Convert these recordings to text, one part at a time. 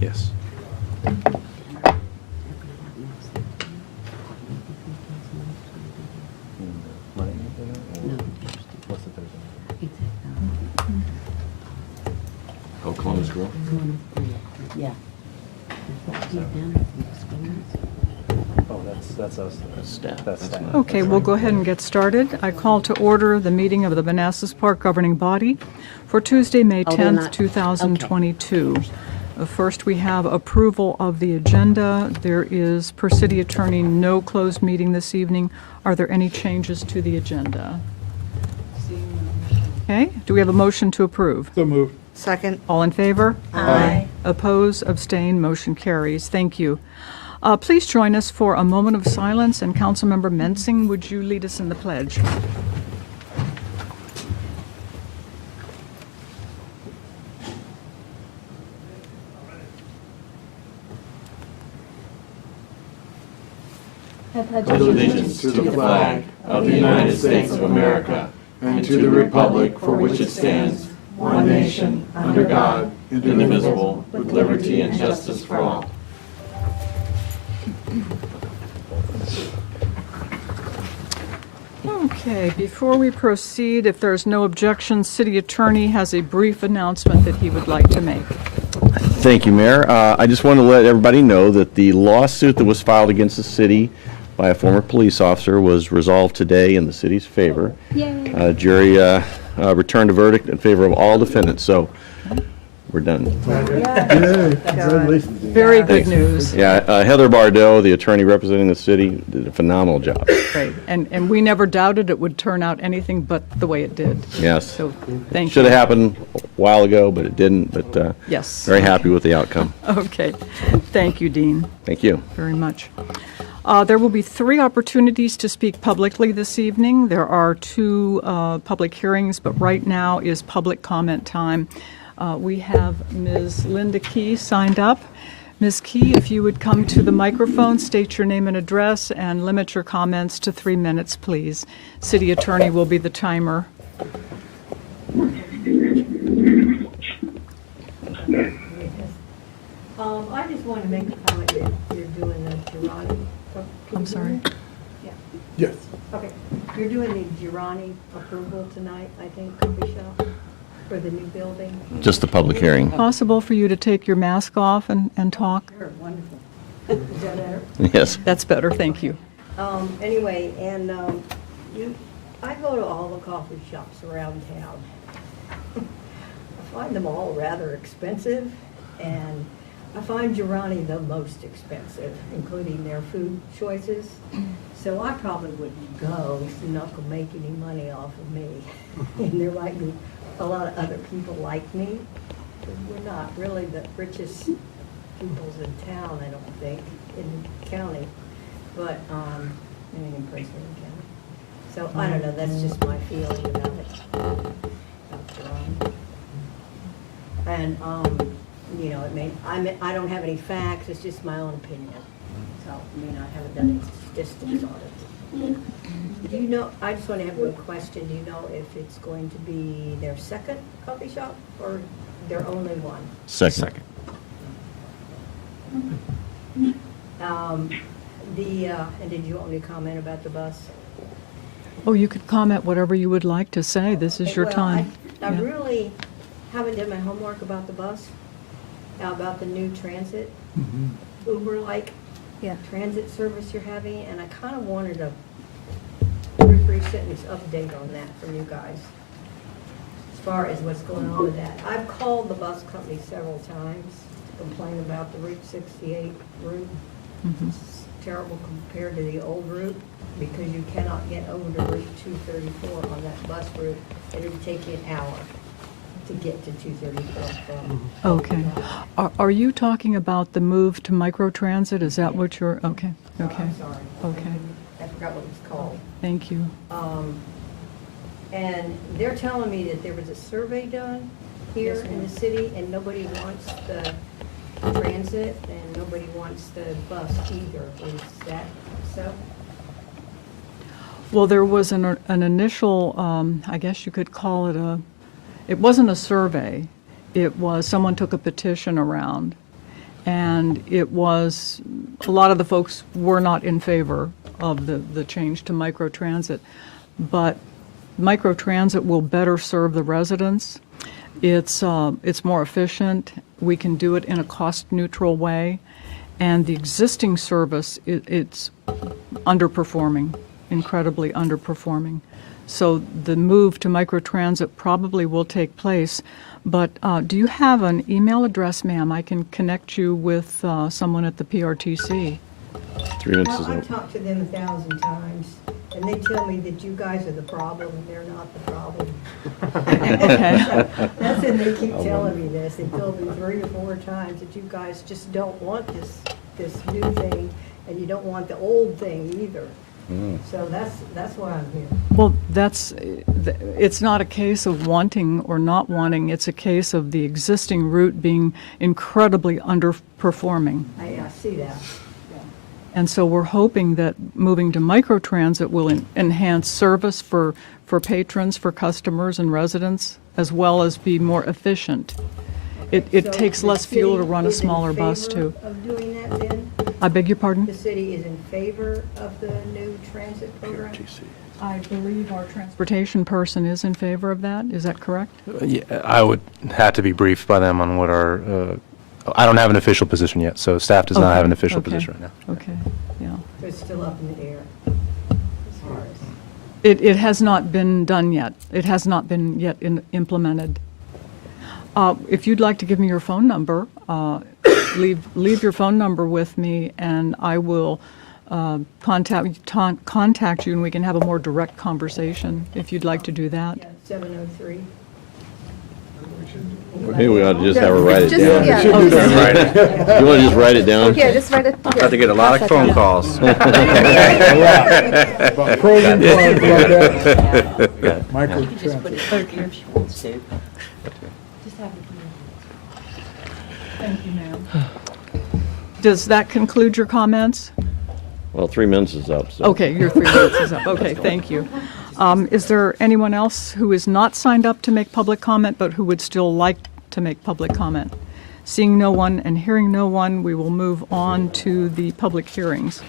Yes. Oh, Columbus Grill? Yeah. Oh, that's us. That's staff. That's staff. Okay, we'll go ahead and get started. I call to order the meeting of the Manassas Park Governing Body for Tuesday, May Oh, they're 10th, not- 2022. First, we have approval of the agenda. There is, per city attorney, no closed meeting this evening. Are there any changes to the agenda? Okay, do we have a motion to approve? So moved. Second. All in favor? Aye. Oppose, abstain, motion carries. Thank you. Please join us for a moment of silence, and Councilmember Mensing, would you lead us in the pledge? Allegiance to the flag of the United States of America and to the republic for which it stands, one nation, under God, indivisible, with liberty and justice for all. Okay, before we proceed, if there's no objection, City Attorney has a brief announcement that he would like to make. Thank you, Mayor. I just want to let everybody know that the lawsuit that was filed against the city by a former police officer was resolved today in the city's favor. Jury returned a verdict in favor of all defendants, so we're done. Congratulations. Very good news. Yeah, Heather Bardot, the attorney representing the city, did a phenomenal job. Great. And we never doubted it would turn out anything but the way it did. Yes. So, thank you. Should have happened a while ago, but it didn't, but Yes. very happy with the outcome. Okay. Thank you, Dean, Thank you. very much. There will be 3 opportunities to speak publicly this evening. There are 2 public hearings, but right now is public comment time. We have Ms. Linda Key signed up. Ms. Key, if you would come to the microphone, state your name and address, and limit your comments to 3 minutes, please. City Attorney will be the timer. I just wanted to make a comment that you're doing the Jirani. I'm sorry. Yeah, Yes. okay. You're doing the Jirani approval tonight, I think, coffee shop, for the new building. Just the public hearing. Possible for you to take your mask off and talk? Sure, wonderful. Is that better? Yes. That's better, thank you. Anyway, and I go to all the coffee shops around town. I find them all rather expensive, and I find Jirani the most expensive, including their food choices. So I probably wouldn't go, so they're not gonna make any money off of me. And there might be a lot of other people like me, but we're not really the richest peoples in town, I don't think, in the county. But, I mean, in Prince William County. So I don't know, that's just my feeling about it. And, you know, I don't have any facts, it's just my own opinion. So, I mean, I haven't done any statistics on it. Do you know, I just want to have one question, do you know if it's going to be their second coffee shop or their only one? Second. And did you want me to comment about the bus? Oh, you could comment whatever you would like to say. This is your Well, time. I Yeah. really haven't done my homework about the bus, about the new transit, Uber-like transit service you're having, and I kind of wanted a 2 or 3 sentence update on that from you guys, as far as what's going on with that. I've called the bus company several times to complain about the Route 68 route. It's terrible compared to the old route, because you cannot get over to Route 234 on that bus route. It would take you an hour to get to 234 from. Okay. Are you talking about the move to microtransit? Is that what you're, okay, okay. I'm sorry. Okay. I forgot what it's called. Thank you. And they're telling me that there was a survey done here in the city, and nobody wants the transit, and nobody wants the bus either. Is that so? Well, there was an initial, I guess you could call it it wasn't a survey. It was, someone took a petition around, and it was, a lot of the folks were not in favor of the change to microtransit, but microtransit will better serve the residents. It's more efficient. We can do it in a cost-neutral way, and the existing service, it's underperforming, incredibly underperforming. So the move to microtransit probably will take place. But do you have an email address, ma'am? I can connect you with someone at the PRTC. 3 minutes is Well, I've up. talked to them 1,000 times, and they tell me that you guys are the problem, and they're not the problem. Okay. That's and they keep telling me this. They told me 3 or 4 times that you guys just don't want this new thing, and you don't want the old thing either. So that's why I'm here. Well, it's not a case of wanting or not wanting. It's a case of the existing route being incredibly underperforming. I see that. And so we're hoping that moving to microtransit will enhance service for patrons, for customers and residents, as well as be more efficient. It So takes the less fuel to city run a is in smaller bus, favor too. Of doing that then? I beg your pardon? The city is in favor of the new transit program? I believe our transportation person is in favor of that. Is that correct? Yeah, I would have to be briefed by them on what our, I don't have an official position yet, so staff does not have an official Okay. position right now. Okay, yeah. So it's still up in the air as far as. It has not been done yet. It has not been yet implemented. If you'd like to give me your phone number, leave your phone number with me, and I will contact you, and we can have a more direct conversation, if you'd like to do that. Yeah, 703. Maybe we ought to just have her write it Just- down. yeah. You want to just write it down? Yeah, just write it. About to get a lot of phone calls. Pros and cons about that. Micro You just put it transit. here if she wants to. Just have it. Thank you, ma'am. Does that conclude your comments? Well, 3 minutes is up, so. Okay, your 3 minutes is up. Okay, thank you. Is there anyone else who is not signed up to make public comment, but who would still like to make public comment? Seeing no one and hearing no one, we will move on to the public hearings.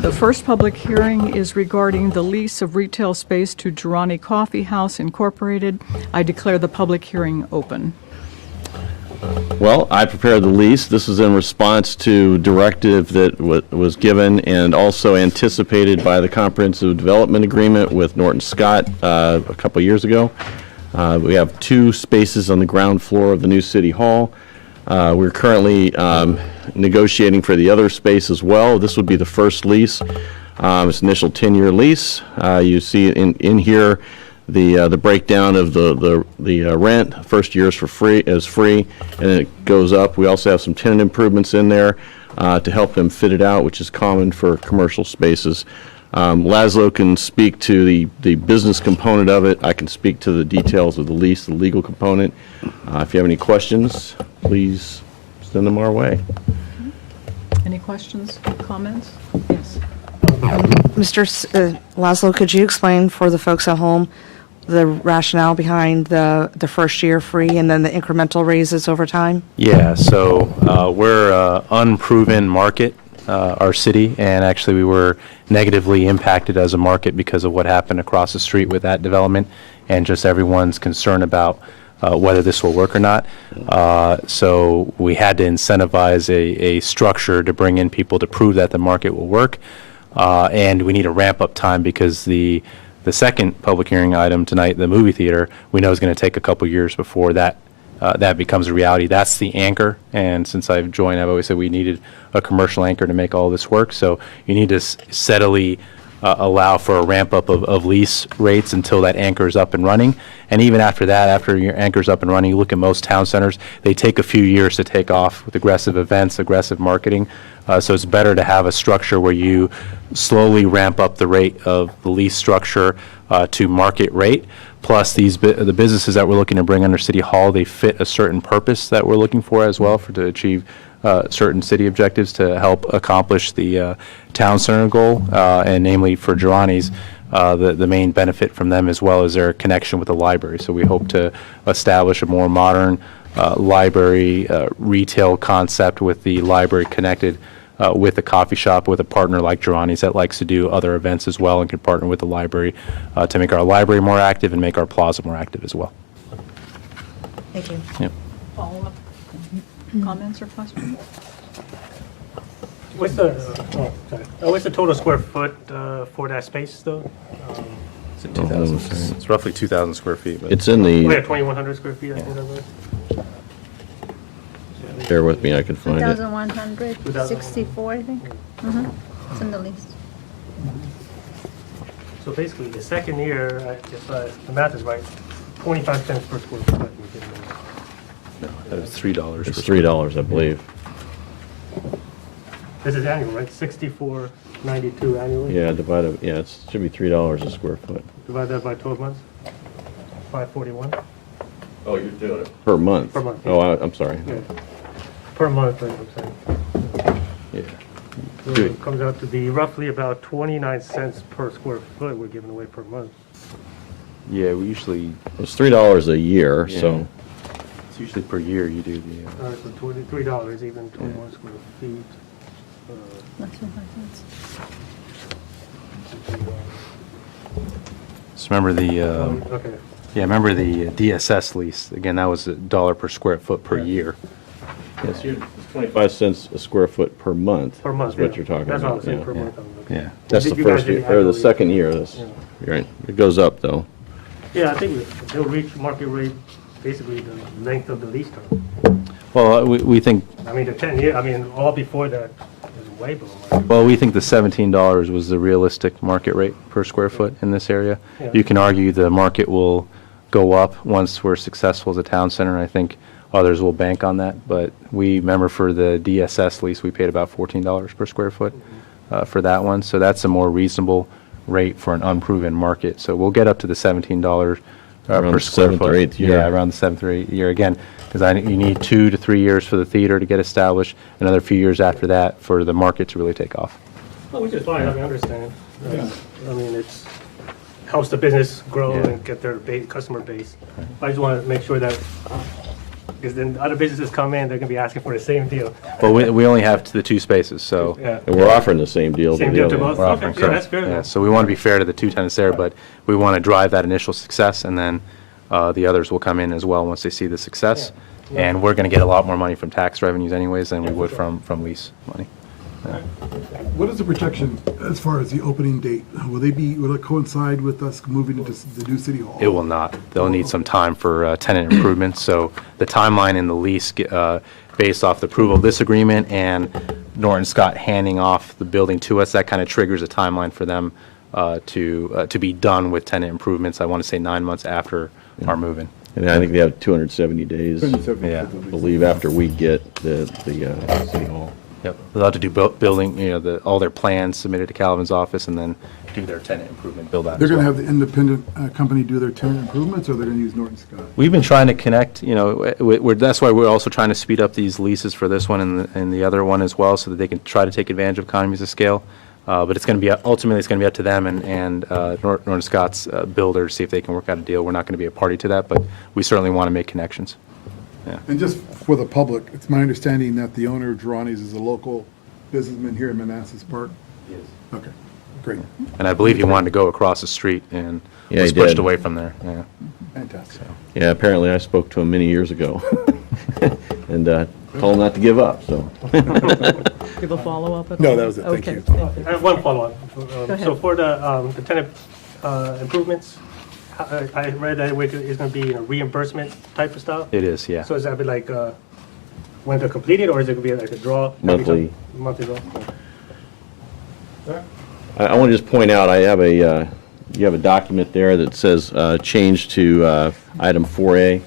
The first public hearing is regarding the lease of retail space to Jirani Coffeehouse Incorporated. I declare the public hearing open. Well, I prepared the lease. This is in response to directive that was given and also anticipated by the Comprehensive Development Agreement with Norton Scott a couple years ago. We have 2 spaces on the ground floor of the new City Hall. We're currently negotiating for the other space as well. This would be the first lease. It's an initial 10-year lease. You see in here the breakdown of the rent. First year is free, and then it goes up. We also have some tenant improvements in there to help them fit it out, which is common for commercial spaces. Laszlo can speak to the business component of it. I can speak to the details of the lease, the legal component. If you have any questions, please send them our way. Any questions, comments? Yes. Mr. Laszlo, could you explain for the folks at home the rationale behind the first year free and then the incremental raises over time? Yeah, so we're an unproven market, our city, and actually we were negatively impacted as a market because of what happened across the street with that development and just everyone's concern about whether this will work or not. So we had to incentivize a structure to bring in people to prove that the market will work. And we need a ramp-up time because the second public hearing item tonight, the movie theater, we know is going to take a couple years before that becomes a reality. That's the anchor, and since I've joined, I've always said we needed a commercial anchor to make all this work. So you need to steadily allow for a ramp-up of lease rates until that anchor is up and running. And even after that, after your anchor's up and running, you look at most town centers, they take a few years to take off with aggressive events, aggressive marketing. So it's better to have a structure where you slowly ramp up the rate of the lease structure to market rate. Plus, the businesses that we're looking to bring under City Hall, they fit a certain purpose that we're looking for as well to achieve certain city objectives to help accomplish the town center goal, and namely for Jirani's, the main benefit from them as well as their connection with the library. So we hope to establish a more modern library retail concept with the library connected with a coffee shop, with a partner like Jirani's that likes to do other events as well and can partner with the library to make our library more active and make our plaza more active as well. Thank you. Yep. Follow-up comments or questions? What's the, what's the total square foot for that space, though? It's 2,000. It's roughly 2,000 square feet. But It's in Oh, yeah, the, 2,100 square feet, I think that was. bear with me, I can find it. 2,164, I think. It's in the lease. So basically, the second year, if the math is right, 25 cents per square foot. we're getting there. That was $3. It's $3, I believe. This is annual, right? 64.92 annually? Yeah, divided, yeah, it should be $3 a square foot. Divide that by 12 months? 541? Oh, you're doing it. Per month? Per month, Oh, I'm sorry. Yeah. Per month, I'm saying. Yeah. So it comes out to be roughly about 29 cents per square foot we're giving away per month. Yeah, we usually, It's $3 a year, Yeah. so, it's usually per year you do the, So $23, even 21 square feet. That's 25 cents. so remember the, Okay. yeah, remember the DSS lease? Again, that was $1 per square foot per year. yes, it's 25 cents a square foot per month. Per month, Is what yeah. you're talking That's what I'm about, saying, yeah. per month. Yeah. That's the You guys first did year, the or the annual second year, that's, Yeah. you're right. It goes up, though. Yeah, I think they'll reach market rate, basically the length of the lease term. Well, we think, I mean, the 10-year, I mean, all before that was way below market. well, we think the $17 was the realistic market rate per square foot in this area. Yeah. You can argue the market will go up once we're successful as a town center. I think others will bank on that, but we remember for the DSS lease, we paid about $14 per square foot for that one. So that's a more reasonable rate for an unproven market. So we'll get up to the $17 Around per the square seventh foot. or eighth year. Yeah, around the 7th or 8th year. Again, because you need 2 to 3 years for the theater to get established, another few years after that for the market to really take off. Well, which is fine, I mean, I understand. I mean, it's, helps the business grow Yeah. and get their customer base. I just want to make sure that, because then other businesses come in, they're going to be asking for the same deal. Well, we only have the 2 spaces, so. Yeah. And we're offering the same deal. Same the deal to other- both? We're Okay, offering, yeah, so- that's good. yeah, so we want to be fair to the 2 tenants there, but we want to drive that initial success, and then the others will come in as well once they see the success. Yeah. And we're going to get a lot more money from tax revenues anyways than we Yeah, for would sure. from lease money. What is the projection as far as the opening date? Will it coincide with us moving into the new city hall? It will not. They'll need some time for tenant improvements. So the timeline in the lease, based off the approval of this agreement and Norton Scott handing off the building to us, that kind of triggers a timeline for them to be done with tenant improvements. I want to say 9 months after our move-in. And I think they have 270 days, I Yeah. believe, after we get the city hall. Yep. They'll have to do building, all their plans submitted to Calvin's office and then do their tenant improvement build-out They're as going to well. have the independent company do their tenant improvements, or they're going to use Norton Scott? We've been trying to connect, that's why we're also trying to speed up these leases for this one and the other one as well, so that they can try to take advantage of economies of scale. But it's going to be, ultimately, it's going to be up to them and Norton Scott's builders, see if they can work out a deal. We're not going to be a party to that, but we certainly want to make connections. And just for the public, it's my understanding that the owner of Jirani's is a local businessman here in Manassas Park? Yes. Okay, great, And I believe he wanted to go across the street and Yeah, was he pushed did. away from there, yeah. fantastic. Yeah, apparently I spoke to him many years ago. And told him not to give up, so. Give a follow-up at all? No, that was it. Thank Okay, you. thank you. I have one follow-up. ahead. So for the tenant improvements, I read that it's going to be a reimbursement type of stuff? It is, yeah. So is that be like when they're completed, or is it going to be like a draw? every Monthly. time? Monthly draw? I want to just point out, you have a document there that says change to item 4A.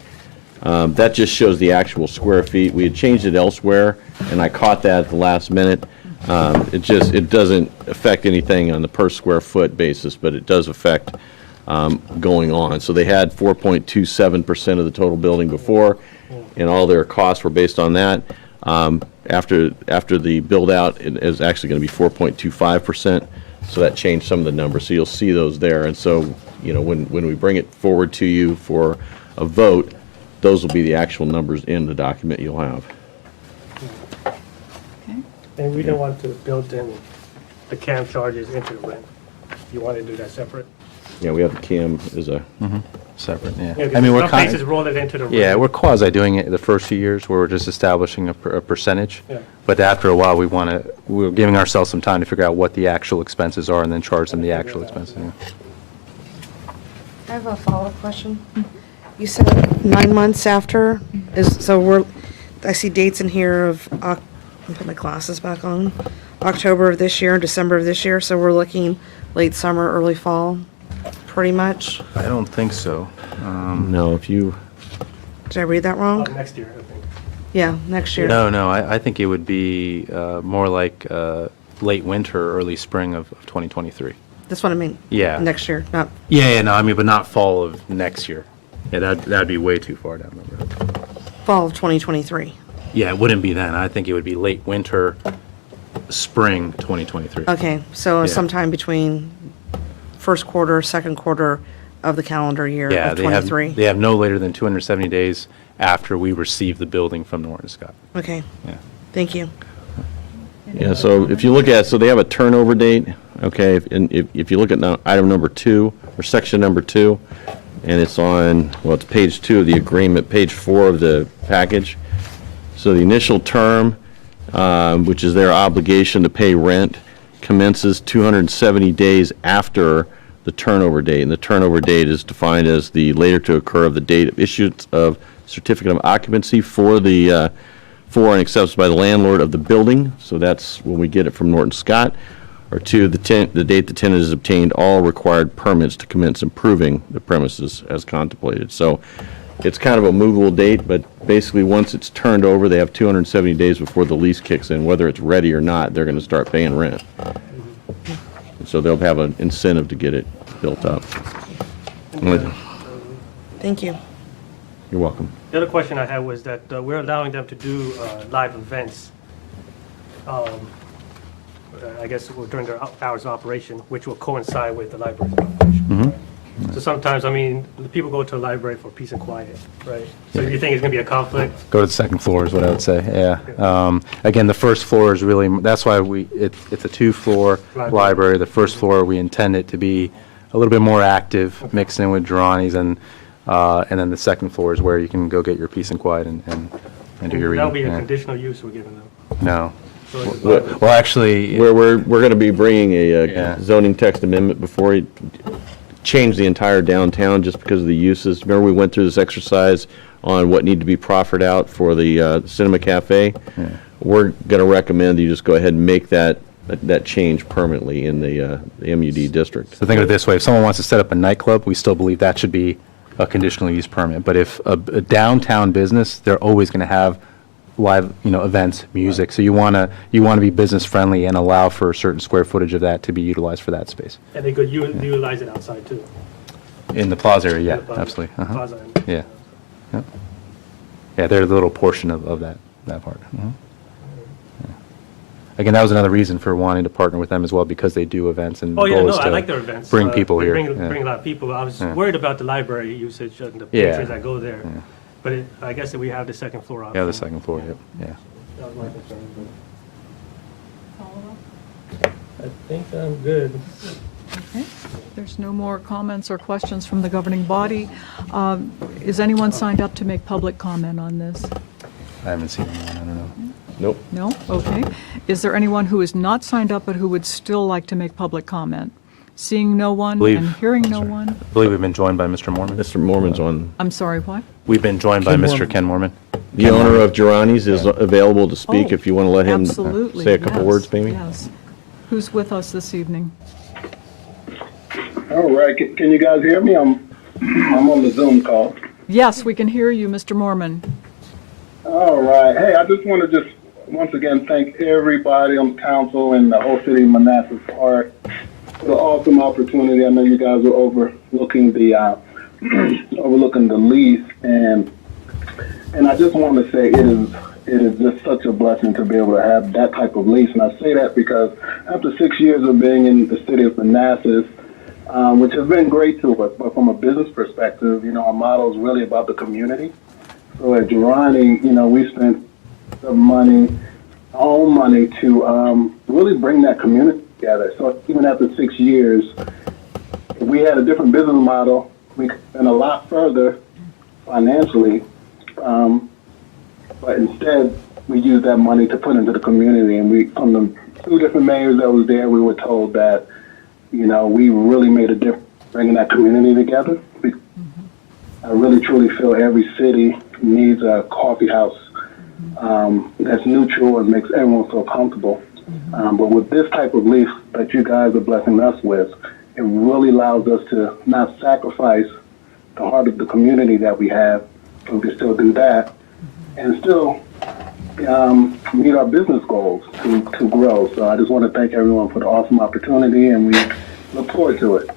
That just shows the actual square feet. We had changed it elsewhere, and I caught that at the last minute. It doesn't affect anything on the per square foot basis, but it does affect going on. So they had 4.27% of the total building before, and all their costs were based on that. After the build-out, it is actually going to be 4.25%, so that changed some of the numbers. So you'll see those there. And so, when we bring it forward to you for a vote, those will be the actual numbers in the document you'll have. Okay. And we don't want to build in the CAM charges into the rent. You want to do that separate? Yeah, we have the CAM as a, Separate, yeah. Yeah, I mean, we're some kind places roll it into the rent. yeah, we're quasi doing it the first few years where we're just establishing a percentage. Yeah. But after a while, we're giving ourselves some time to figure out what the actual expenses are and then charge them the actual expenses. Yeah. I have a follow-up question. You said 9 months after, I see dates in here of, let me put my glasses back on, October of this year and December of this year, so we're looking late summer, early fall, pretty much. I don't think so. no, if you, Did I read that wrong? Next year, I think. Yeah, next year. No, I think it would be more like late winter, early spring of 2023. That's what I mean. Yeah. Next year, not, Yeah, no, I mean, but not fall of next year. Yeah, that'd be way too far down the road. fall of 2023. Yeah, it wouldn't be then. I think it would be late winter, spring 2023. Okay, so Yeah. sometime between first quarter, second quarter of the calendar year Yeah, of they have 23. no later than 270 days after we receive the building from Norton Scott. Okay, Yeah. thank you. yeah, so if you look at, so they have a turnover date, okay? And if you look at item number 2, or section number 2, and it's on, well, it's page 2 of the agreement, page 4 of the package. So the initial term, which is their obligation to pay rent, commences 270 days after the turnover date. And the turnover date is defined as the later to occur of the date of issuance of certificate of occupancy for and accepted by the landlord of the building. So that's when we get it from Norton Scott. Or 2, the date the tenant has obtained all required permits to commence improving the premises as contemplated. So it's kind of a movable date, but basically, once it's turned over, they have 270 days before the lease kicks in. Whether it's ready or not, they're going to start paying rent. So they'll have an incentive to get it built up. Thank you. You're welcome. The other question I had was that we're allowing them to do live events, I guess during their hours of operation, which will coincide with the library's operation. So sometimes, I mean, the people go to a library for peace and quiet, right? So you think it's going to be a conflict? Go to the second floor is what I would say, yeah. Again, the first floor is really, that's why it's a 2-floor library. The first floor, we intend it to be a little bit more active, mixed in with Jirani's, and then the second floor is where you can go get your peace and quiet and do your reading. That'll be a Yeah. conditional use we're giving them. No. So it's Well, actually, We're going to be bringing a Yeah. zoning text amendment before we change the entire downtown just because of the uses. Remember, we went through this exercise on what need to be proffered out for the Cinema Cafe? We're going to recommend that you just go ahead and make that change permanently in the MUD district. so think of it this way, if someone wants to set up a nightclub, we still believe that should be a conditional use permit. But if a downtown business, they're always going to have live, events, music. So you want to be business friendly and allow for a certain square footage of that to be utilized for that space. And they could utilize it outside too. In the plaza area, In yeah, the plaza- absolutely. Uh-huh. plaza and- Yeah. Yep. Yeah, they're a little portion of that part. Mhm. Yeah. Again, that was another reason for wanting to partner with them as well, because they do events and the Oh, yeah, goal no, is I to like their events. bring people They here. Bring a lot of people. I was worried about the library usage and the Yeah. patrons that go there. But I guess that we have the second floor option. Yeah, the second floor, yep, yeah. That was my concern. but I think I'm good. Okay. There's no more comments or questions from the governing body. Is anyone signed up to make public comment on this? I haven't seen anyone, I don't know. Nope. No? Okay. Is there anyone who is not signed up but who would still like to make public comment? Seeing no one Believe- and hearing no one? I believe we've been joined by Mr. Mormon. Mr. Mormon's on. I'm sorry, what? We've been joined by Mr. Ken Mormon. The owner of Jirani's is available to speak Oh, if you want to let him Absolutely, say a couple yes, words, maybe. Yes. Who's with us this evening? All right, can you guys hear me? I'm on the Zoom call. Yes, we can hear you, Mr. Mormon. All right. Hey, I just want to once again thank everybody on council and the whole city of Manassas for the awesome opportunity. I know you guys are overlooking the lease, and I just want to say it is just such a blessing to be able to have that type of lease. And I say that because after 6 years of being in the city of Manassas, which has been great to us, but from a business perspective, our motto is really about the community. So at Jirani, we spent the money, our own money, to really bring that community together. So even after 6 years, if we had a different business model, we could have been a lot further financially. But instead, we used that money to put into the community. And from the 2 different mayors that was there, we were told that, we really made a difference bringing that community together. I really truly feel every city needs a coffee house that's neutral and makes everyone feel comfortable. But with this type of lease that you guys are blessing us with, it really allows us to not sacrifice the heart of the community that we have, so we can still do that and still meet our business goals to grow. So I just want to thank everyone for the awesome opportunity, and we look forward to it.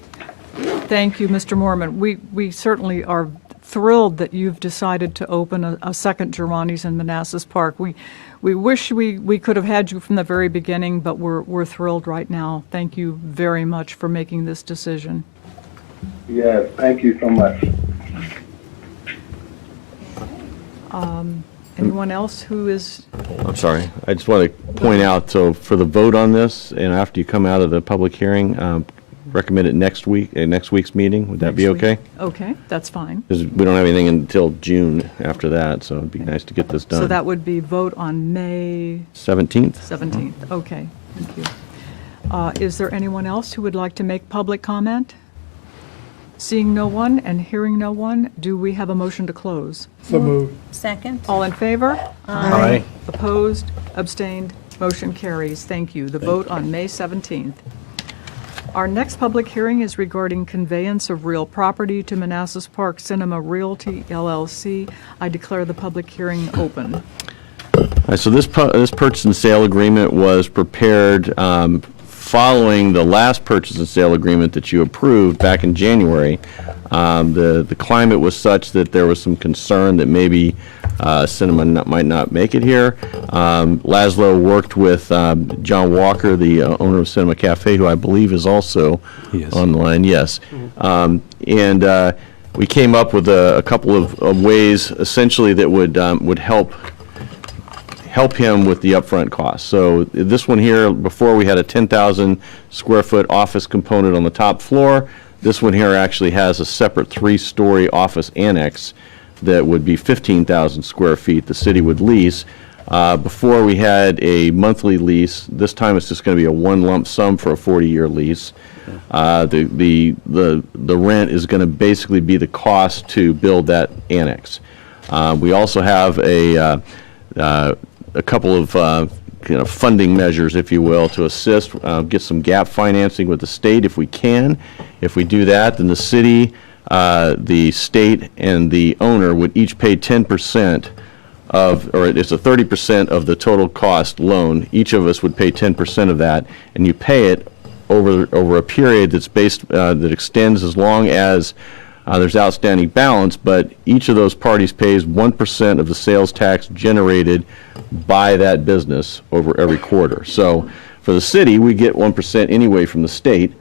Thank you, Mr. Mormon. We certainly are thrilled that you've decided to open a second Jirani's in Manassas Park. We wish we could have had you from the very beginning, but we're thrilled right now. Thank you very much for making this decision. Yes, thank you so much. Anyone else who is, I'm sorry. I just want to point out, so for the vote on this, and after you come out of the public hearing, recommend it next week, next week's meeting. Would that be next okay? week? Okay, that's fine. Because we don't have anything until June after that, so it'd be nice to get this done. So that would be vote on May 17th? 17th. Okay, thank you. Is there anyone else who would like to make public comment? Seeing no one and hearing no one, do we have a motion to close? So moved. Second? All in favor? Aye. Opposed? Abstained? Motion carries. Thank you. The vote on May 17th. Our next public hearing is regarding conveyance of real property to Manassas Park Cinema Realty LLC. I declare the public hearing open. All right, so this purchase and sale agreement was prepared following the last purchase and sale agreement that you approved back in January. The climate was such that there was some concern that maybe cinema might not make it here. Laszlo worked with John Walker, the owner of Cinema Cafe, who I believe is also on the line. Yes. And we came up with a couple of ways, essentially, that would help him with the upfront costs. So this one here, before we had a 10,000 square foot office component on the top floor. This one here actually has a separate 3-story office annex that would be 15,000 square feet the city would lease. Before we had a monthly lease. This time it's just going to be a one lump sum for a 40-year lease. The rent is going to basically be the cost to build that annex. We also have a couple of funding measures, if you will, to assist, get some gap financing with the state if we can. If we do that, then the city, the state, and the owner would each pay 10% or it's a 30% of the total cost loan. Each of us would pay 10% of that, and you pay it over a period that's that extends as long as there's outstanding balance, but each of those parties pays 1% of the sales tax generated by that business over every quarter. So for the city, we get 1% anyway from the state,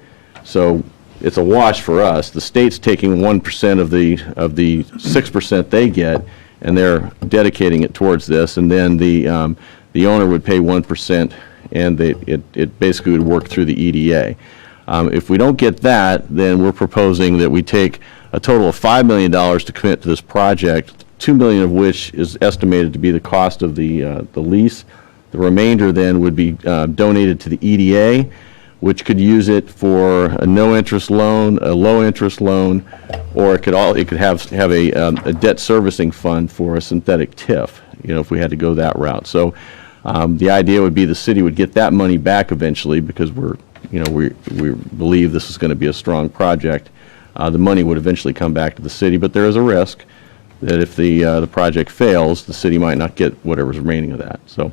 so it's a wash for us. The state's taking 1% of the 6% they get, and they're dedicating it towards this, and then the owner would pay 1%, and it basically would work through the EDA. If we don't get that, then we're proposing that we take a total of $5 million to commit to this project, $2 million of which is estimated to be the cost of the lease. The remainder then would be donated to the EDA, which could use it for a no-interest loan, a low-interest loan, or it could have a debt servicing fund for a synthetic TIF, if we had to go that route. So the idea would be the city would get that money back eventually, because we believe this is going to be a strong project. The money would eventually come back to the city, but there is a risk that if the project fails, the city might not get whatever's remaining of that. So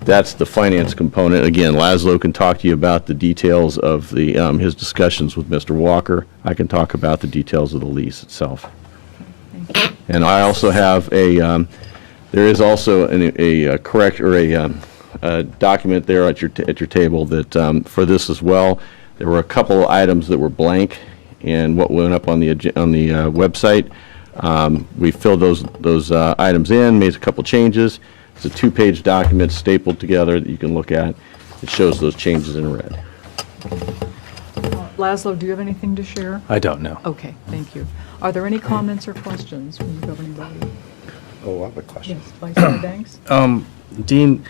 that's the finance component. Again, Laszlo can talk to you about the details of his discussions with Mr. Walker. I can talk about the details of the lease itself. And I also have there is also a correct or a document there at your table that for this as well. There were a couple of items that were blank, and what went up on the website We filled those items in, made a couple changes. It's a 2-page document stapled together that you can look at. It shows those changes in red. Laszlo, do you have anything to share? I don't know. Okay, thank you. Are there any comments or questions from the governing body? Oh, I have a question. Yes, Vice Chair Banks? Dean,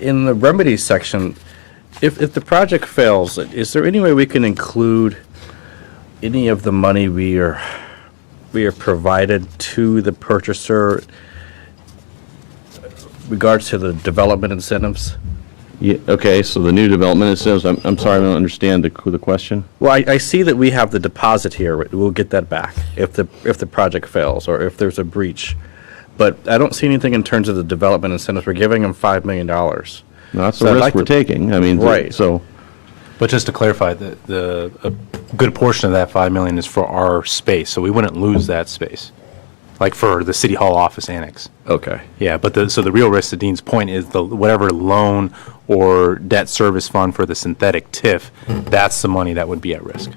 in the remedies section, if the project fails, is there any way we can include any of the money we are provided to the purchaser regards to the development incentives? Yeah, okay, so the new development, it says, I'm sorry, I don't understand the question. Well, I see that we have the deposit here. We'll get that back if the project fails or if there's a breach. But I don't see anything in terms of the development incentives. We're giving them $5 million. No, that's So the I'd risk like we're to- taking. I mean, Right. so, But just to clarify, a good portion of that 5 million is for our space, so we wouldn't lose that space, like for the City Hall office annex. okay. Yeah, but the real risk, to Dean's point, is whatever loan or debt service fund for the synthetic TIF, that's the money that would be at risk.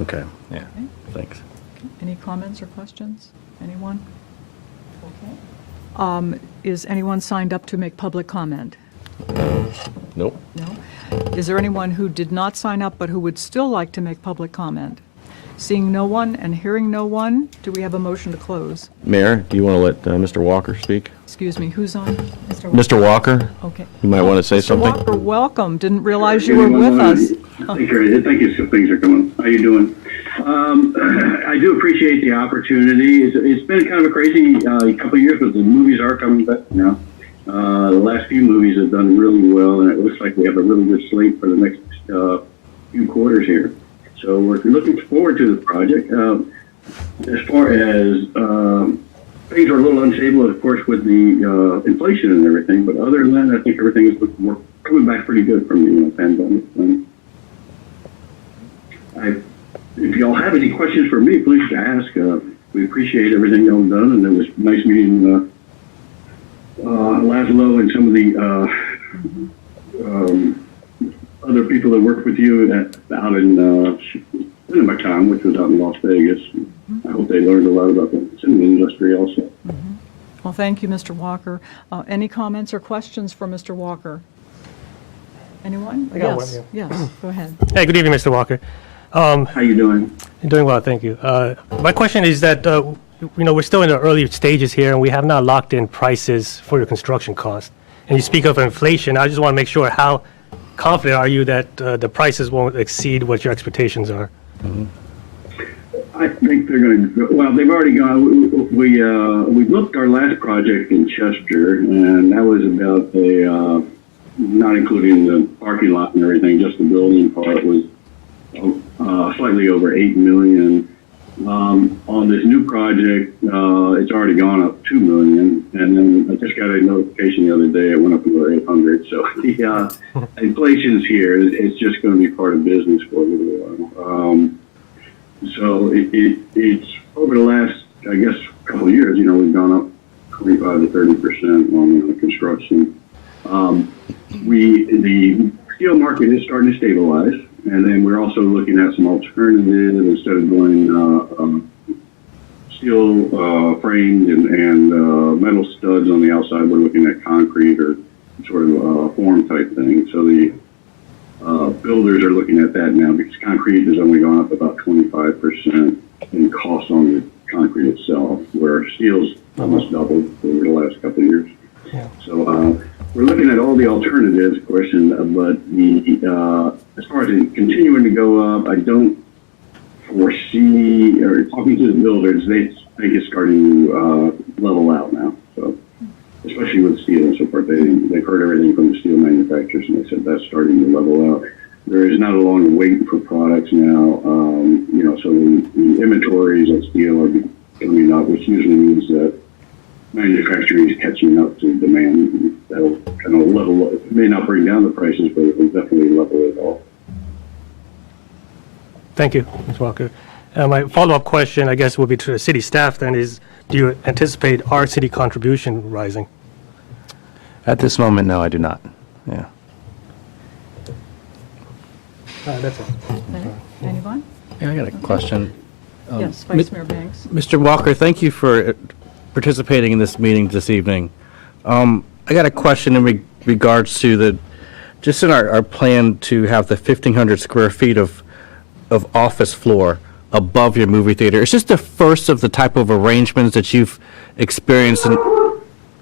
Okay, Yeah. thanks. Any comments or questions? Anyone? Okay. Is anyone signed up to make public comment? Nope. No? Is there anyone who did not sign up but who would still like to make public comment? Seeing no one and hearing no one, do we have a motion to close? Mayor, do you want to let Mr. Walker speak? Excuse me, who's on? Mr. Walker, Okay. you might want to say Mr. something. Walker, welcome. Didn't realize you were with us. Thank you, so things are coming. How you doing? I do appreciate the opportunity. It's been kind of a crazy couple of years, but the movies are coming back now. The last few movies have done really well, and it looks like we have a really good slate for the next few quarters here. So we're looking forward to the project. As far as things are a little unstable, of course, with the inflation and everything, but other than that, I think everything is coming back pretty good from the pandemic. If y'all have any questions for me, please ask. We appreciate everything y'all done, and it was nice meeting Laszlo and some of the other people that worked with you out in Macon, which was out in Las Vegas. I hope they learned a lot about the cinema industry also. Well, thank you, Mr. Walker. Any comments or questions for Mr. Walker? Anyone? I got one, Yes, yes, go ahead. Hey, good evening, Mr. Walker. How you doing? Doing well, thank you. My question is that, we're still in the early stages here, and we have not locked in prices for your construction cost. And you speak of inflation. I just want to make sure, how confident are you that the prices won't exceed what your expectations are? I think they're going to. Well, they've already gone. We booked our last project in Chester, and that was about not including the parking lot and everything, just the building part was slightly over $8 million. On this new project, it's already gone up $2 million, and then I just got a notification the other day it went up to 800. So the inflation's here. It's just going to be part of business for a little while. So it's over the last, I guess, couple of years. We've gone up 25 to 30% on the construction. The steel market is starting to stabilize. And then we're also looking at some alternatives instead of doing steel framed and metal studs on the outside. We're looking at concrete or sort of form type thing. So the builders are looking at that now because concrete has only gone up about 25% in cost on the concrete itself, where steel's almost doubled over the last couple of years. Yeah. So we're looking at all the alternatives, of course, but as far as it continuing to go up, I don't foresee, or talking to the builders, they think it's starting to level out now. So, especially with steel and so forth, they've heard everything from the steel manufacturers, and they said that's starting to level out. There is not a long wait for products now, so the inventories of steel are coming up, which usually means that manufacturing is catching up to demand. That'll kind of level up. It may not bring down the prices, but it will definitely level it off. Thank you, Ms. Walker. My follow-up question, I guess, will be to the city staff then is, do you anticipate our city contribution rising? At this moment, no, I do not. Yeah. That's it. Anyone? Yeah, I got a question. Yes, Vice Mayor Banks. Mr. Walker, thank you for participating in this meeting this evening. I got a question in regards to just in our plan to have the 1,500 square feet of office floor above your movie theater. Is this the first of the type of arrangements that you've experienced in?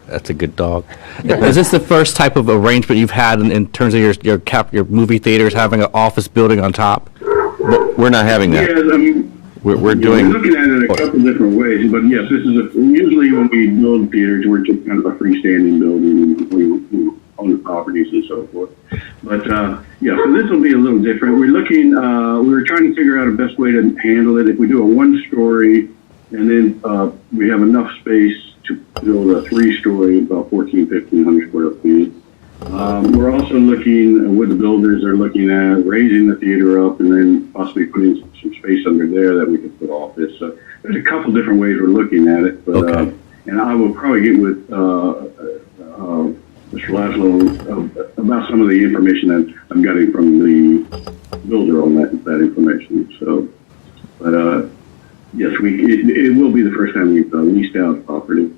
That's a good dog. Is this the first type of arrangement you've had in terms of your movie theaters having an office building on top? But we're not having that. Yes, I mean, We're doing. We're looking at it a couple different ways, but yes, this is usually when we build theaters, we're just kind of a freestanding building, we own the properties and so forth. But yeah, so this will be a little different. We're looking, we're trying to figure out a best way to handle it. If we do a 1-story and then we have enough space to build a 3-story, about 1,500 square feet. We're also looking, with the builders, they're looking at raising the theater up and then possibly putting some space under there that we could put office. So there's a couple different ways we're looking at it. But, okay. And I will probably get with Mr. Laszlo about some of the information that I'm getting from the builder on that information. So, but yes, it will be the first time we've leased out a property.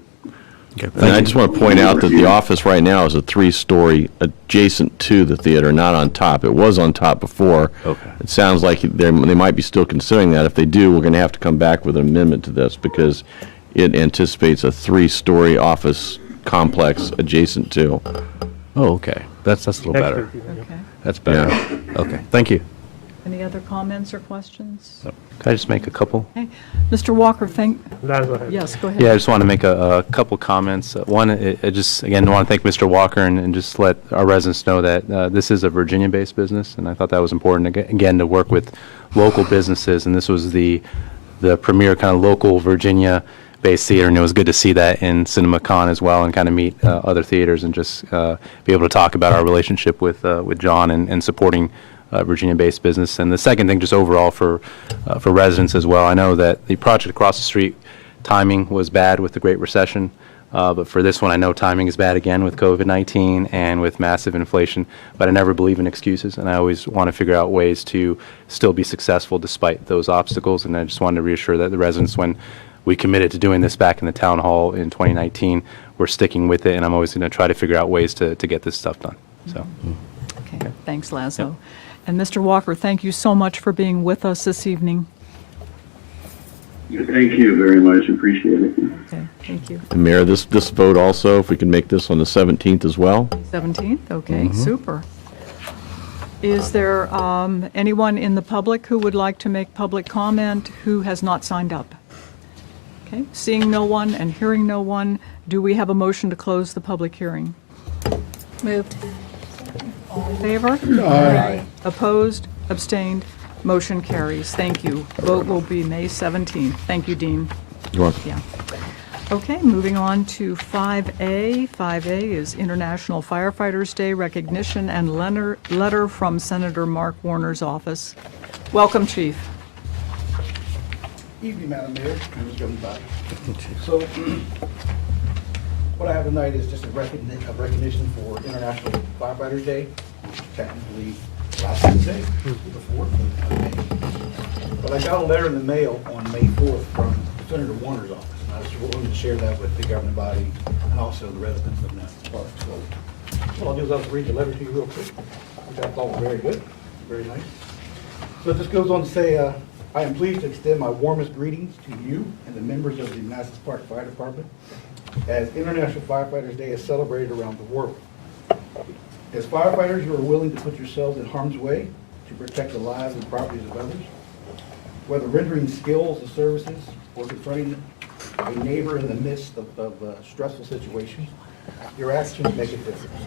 And I just want to point out that the office right now is a 3-story adjacent to the theater, not on top. It was on top before. Okay. It sounds like they might be still considering that. If they do, we're going to have to come back with an amendment to this because it anticipates a 3-story office complex adjacent to. Oh, okay. That's a little better. Okay. That's better. Okay, thank you. Any other comments or questions? Can I just make a couple? Okay. Mr. Walker, Go ahead. yes, go ahead. Yeah, I just want to make a couple comments. One, I just, again, want to thank Mr. Walker and just let our residents know that this is a Virginia-based business, and I thought that was important, again, to work with local businesses, and this was the premier kind of local Virginia-based theater, and it was good to see that in CinemaCon as well, and kind of meet other theaters and just be able to talk about our relationship with John and supporting Virginia-based business. And the second thing, just overall for residents as well, I know that the project across the street, timing was bad with the Great Recession, but for this one, I know timing is bad again with COVID-19 and with massive inflation, but I never believe in excuses, and I always want to figure out ways to still be successful despite those obstacles, and I just wanted to reassure that the residents, when we committed to doing this back in the town hall in 2019, we're sticking with it, and I'm always going to try to figure out ways to get this stuff done. So. Okay, thanks, Laszlo. And Mr. Walker, thank you so much for being with us this evening. Thank you very much. Appreciate it. Okay, thank you. And Mayor, this vote also, if we can make this on the 17th as well. 17th, okay, super. Is there anyone in the public who would like to make public comment who has not signed up? Okay, seeing no one and hearing no one, do we have a motion to close the public hearing? Moved. All in favor? Aye. Opposed? Abstained? Motion carries. Thank you. Vote will be May 17th. Thank you, Dean. You're welcome. Yeah. Okay, moving on to 5A. 5A is International Firefighters Day recognition and letter from Senator Mark Warner's office. Welcome, Chief. Evening, Madam Mayor, members of everybody. So, what I have tonight is just a recognition for International Firefighters Day, which is technically last Wednesday, the 4th of May. But I got a letter in the mail on May 4th from Senator Warner's office, and I just wanted to share that with the governing body and also the residents of Manassas Park. So, what I'll do is I'll read the letter to you real quick, which I thought was very good, very nice. So this goes on to say, I am pleased to extend my warmest greetings to you and the members of the Manassas Park Fire Department as International Firefighters Day is celebrated around the world. As firefighters, you are willing to put yourselves in harm's way to protect the lives and properties of others. Whether rendering skills or services or confronting a neighbor in the midst of stressful situations, your actions make a difference.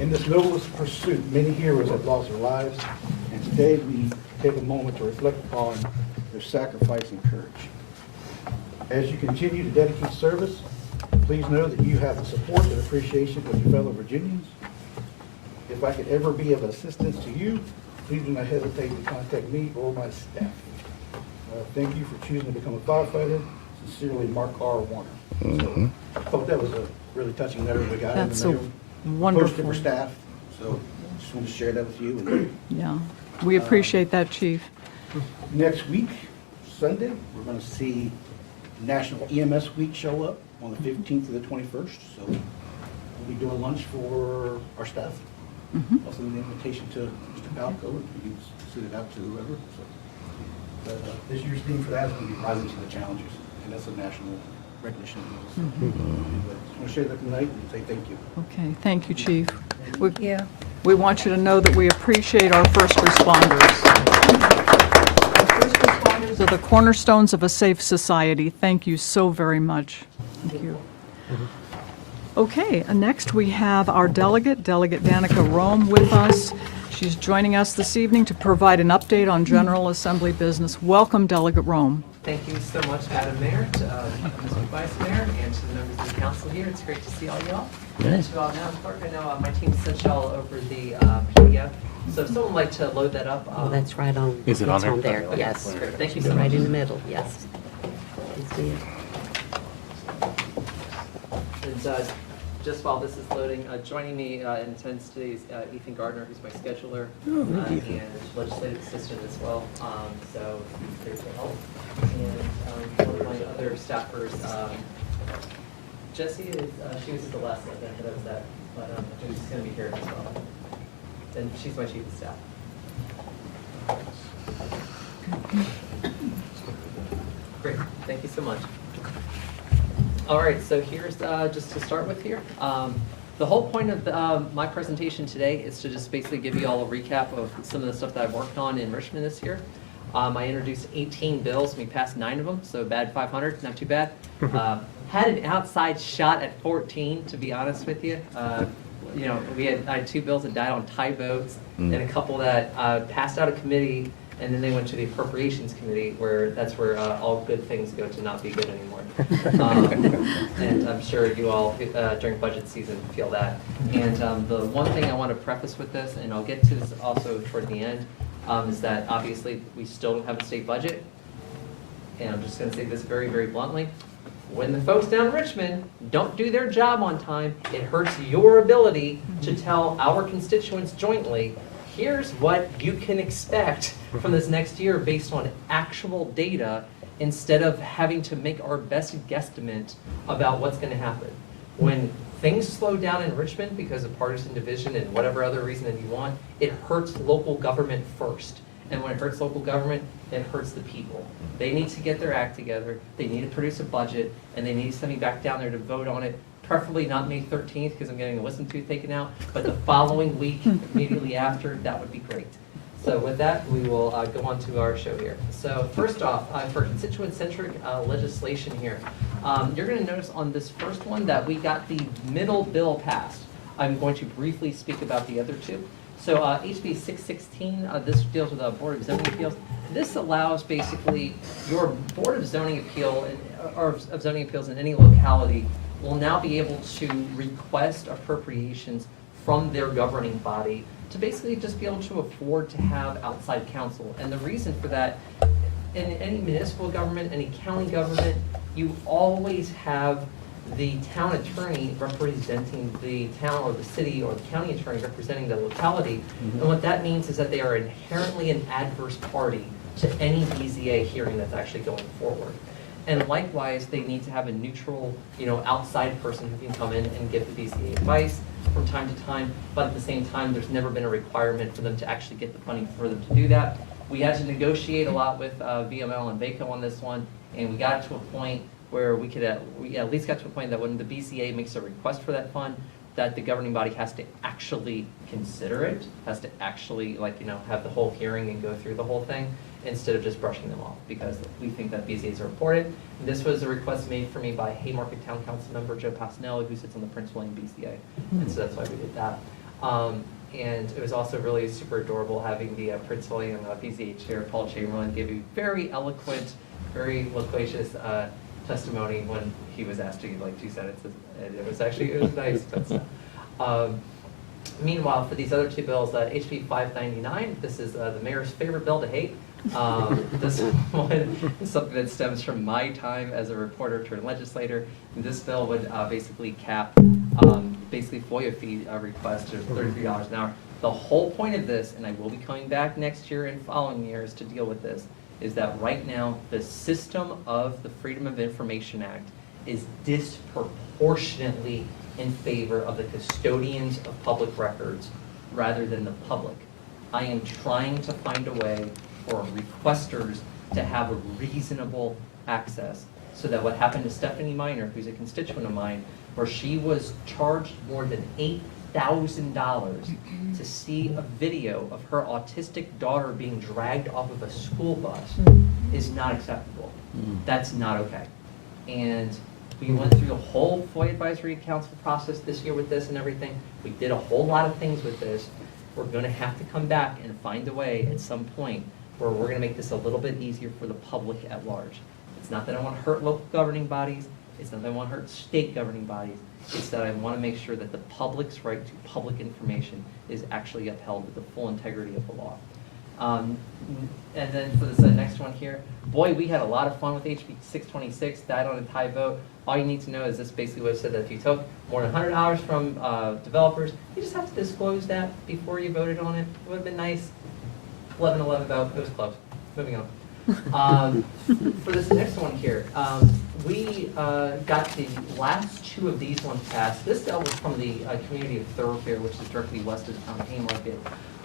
In this noblest pursuit, many heroes have lost their lives, and today we take a moment to reflect upon their sacrifice and courage. As you continue to dedicate service, please know that you have the support and appreciation of your fellow Virginians. If I could ever be of assistance to you, please do not hesitate to contact me or my staff. Thank you for choosing to become a firefighter. Sincerely, Mark R. Warner. So, I thought that was a really touching letter we got That's in the a mail. wonderful. Posted for staff, so just wanted to share that with you. And Yeah, we appreciate that, Chief. next week, Sunday, we're going to see National EMS Week show up on the 15th to the 21st. So we'll be doing lunch for our staff. Also an invitation to Mr. Balco, and you can send it out to whoever. So, but, this year's theme for that is going to be Rising to the Challenges, and that's a national recognition. So, but I want to share that tonight and say thank you. Okay, thank you, Chief. We- Yeah. We want you to know that we appreciate our first responders. Our first responders are the cornerstones of a safe society. Thank you so very much. Thank you. Okay, next we have our delegate, Delegate Danica Roem, with us. She's joining us this evening to provide an update on General Assembly business. Welcome, Delegate Roem. Thank you so much, Madam Mayor, to Mr. Vice Mayor, and to the members of the council here. It's great to see all y'all. And to all now, Clark, I know my team sent y'all over the PDF. So if someone would like to load that up. Oh, that's right on. Is it on it's there? Okay, Yes. great. Thank you so Right much. in the middle, yes. You see it? And just while this is loading, joining me in attendance today is Ethan Gardner, who's my scheduler and legislative assistant as well. So he's there to help. And one of my other staffers, Jessie, she was at the last event that I was at, but she's going to be here as well. And she's my chief of staff. Great, thank you so much. All right, so here's just to start with here. The whole point of my presentation today is to just basically give you all a recap of some of the stuff that I've worked on in Richmond this year. I introduced 18 bills. We passed 9 of them, so bad 500, not too bad. Had an outside shot at 14, to be honest with you. You know, I had 2 bills that died on tie votes, and a couple that passed out of committee, and then they went to the Appropriations Committee, where that's where all good things go to not be good anymore. And I'm sure you all, during budget season, feel that. And the one thing I want to preface with this, and I'll get to this also toward the end, is that obviously we still don't have a state budget. And I'm just going to say this very, very bluntly. When the folks down in Richmond don't do their job on time, it hurts your ability to tell our constituents jointly, here's what you can expect from this next year based on actual data, instead of having to make our best guesstimate about what's going to happen. When things slow down in Richmond because of partisan division and whatever other reason that you want, it hurts local government first. And when it hurts local government, it hurts the people. They need to get their act together, they need to produce a budget, and they need to send me back down there to vote on it, preferably not May 13th, because I'm getting a wisdom tooth taken out, but the following week, immediately after, that would be great. So with that, we will go on to our show here. So first off, for constituent-centric legislation here, you're going to notice on this first one that we got the middle bill passed. I'm going to briefly speak about the other two. So HB 616, this deals with Board of Zoning Appeals. This allows basically your Board of Zoning Appeal or of Zoning Appeals in any locality will now be able to request appropriations from their governing body to basically just be able to afford to have outside counsel. And the reason for that, in any municipal government, any county government, you always have the town attorney representing the town or the city, or the county attorney representing the locality. And what that means is that they are inherently an adverse party to any BZA hearing that's actually going forward. And likewise, they need to have a neutral, outside person who can come in and give the BZA advice from time to time, but at the same time, there's never been a requirement for them to actually get the funding for them to do that. We had to negotiate a lot with VML and VACO on this one, and we got to a point where we at least got to a point that when the BZA makes a request for that fund, that the governing body has to actually consider it, has to actually have the whole hearing and go through the whole thing, instead of just brushing them off, because we think that BZAs are important. And this was a request made for me by Haymarket Town Council member Joe Passanelli, who sits on the Prince William BZA, and so that's why we did that. And it was also really super adorable having the Prince William BZA chair, Paul Chamberlain, give a very eloquent, very loquacious testimony when he was asked to give like 2 sentences, and it was nice. But, meanwhile, for these other 2 bills, HB 599, this is the mayor's favorite bill to hate. This one is something that stems from my time as a reporter turned legislator. And this bill would basically cap basically FOIA fee request of $33 an hour. The whole point of this, and I will be coming back next year and following years to deal with this, is that right now, the system of the Freedom of Information Act is disproportionately in favor of the custodians of public records rather than the public. I am trying to find a way for requesters to have a reasonable access, so that what happened to Stephanie Miner, who's a constituent of mine, where she was charged more than $8,000 to see a video of her autistic daughter being dragged off of a school bus, is not acceptable. That's not okay. And we went through the whole FOIA Advisory Council process this year with this and everything. We did a whole lot of things with this. We're going to have to come back and find a way at some point where we're going to make this a little bit easier for the public at large. It's not that I want to hurt local governing bodies. It's not that I want to hurt state governing bodies. It's that I want to make sure that the public's right to public information is actually upheld with the full integrity of the law. And then for this next one here, boy, we had a lot of fun with HB 626, died on a tie vote. All you need to know is this basically would have said that if you took more than $100 from developers, you just have to disclose that before you voted on it. It would have been nice. 11-11 vote, it was close. Moving on. For this next one here, we got the last two of these ones passed. This dealt with from the community of Thoroughfare, which is directly west of Haymarket.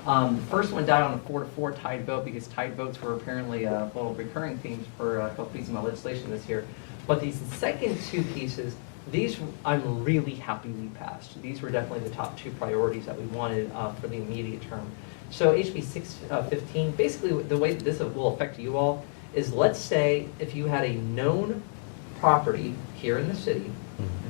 The first one died on a 4-4 tied vote because tied votes were apparently little recurring themes for a couple pieces of my legislation this year. But these second two pieces, these I'm really happy we passed. These were definitely the top two priorities that we wanted for the immediate term. So HB 615, basically the way that this will affect you all is, let's say if you had a known property here in the city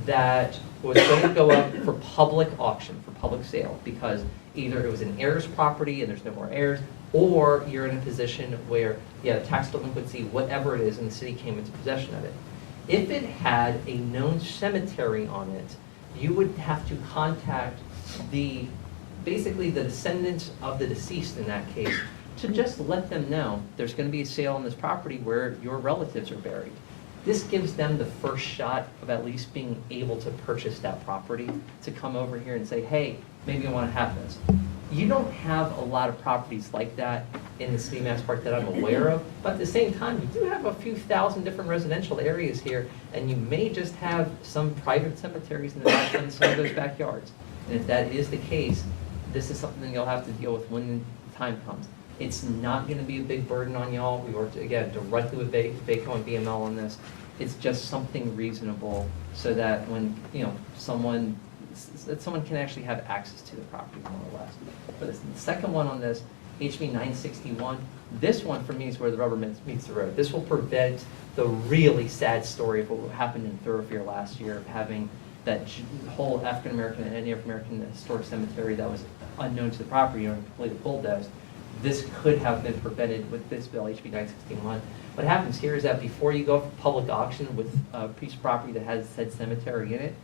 that was going to go up for public auction, for public sale, because either it was an heir's property and there's no more heirs, or you're in a position where you had a tax delinquency, whatever it is, and the city came into possession of it. If it had a known cemetery on it, you would have to contact basically the descendants of the deceased in that case, to just let them know there's going to be a sale on this property where your relatives are buried. This gives them the first shot of at least being able to purchase that property, to come over here and say, hey, maybe I want to have this. You don't have a lot of properties like that in the city of Manassas Park that I'm aware of, but at the same time, you do have a few thousand different residential areas here, and you may just have some private cemeteries in some of those backyards. And if that is the case, this is something you'll have to deal with when the time comes. It's not going to be a big burden on y'all. We worked, again, directly with VACO and BML on this. It's just something reasonable so that when, someone can actually have access to the property, more or less. But the second one on this, HB 961, this one for me is where the rubber meets the road. This will prevent the really sad story of what happened in Thoroughfare last year, of having that whole African-American and Native American historic cemetery that was unknown to the property owner completely bulldozed. This could have been prevented with this bill, HB 961. What happens here is that before you go for public auction with a piece of property that has said cemetery in it,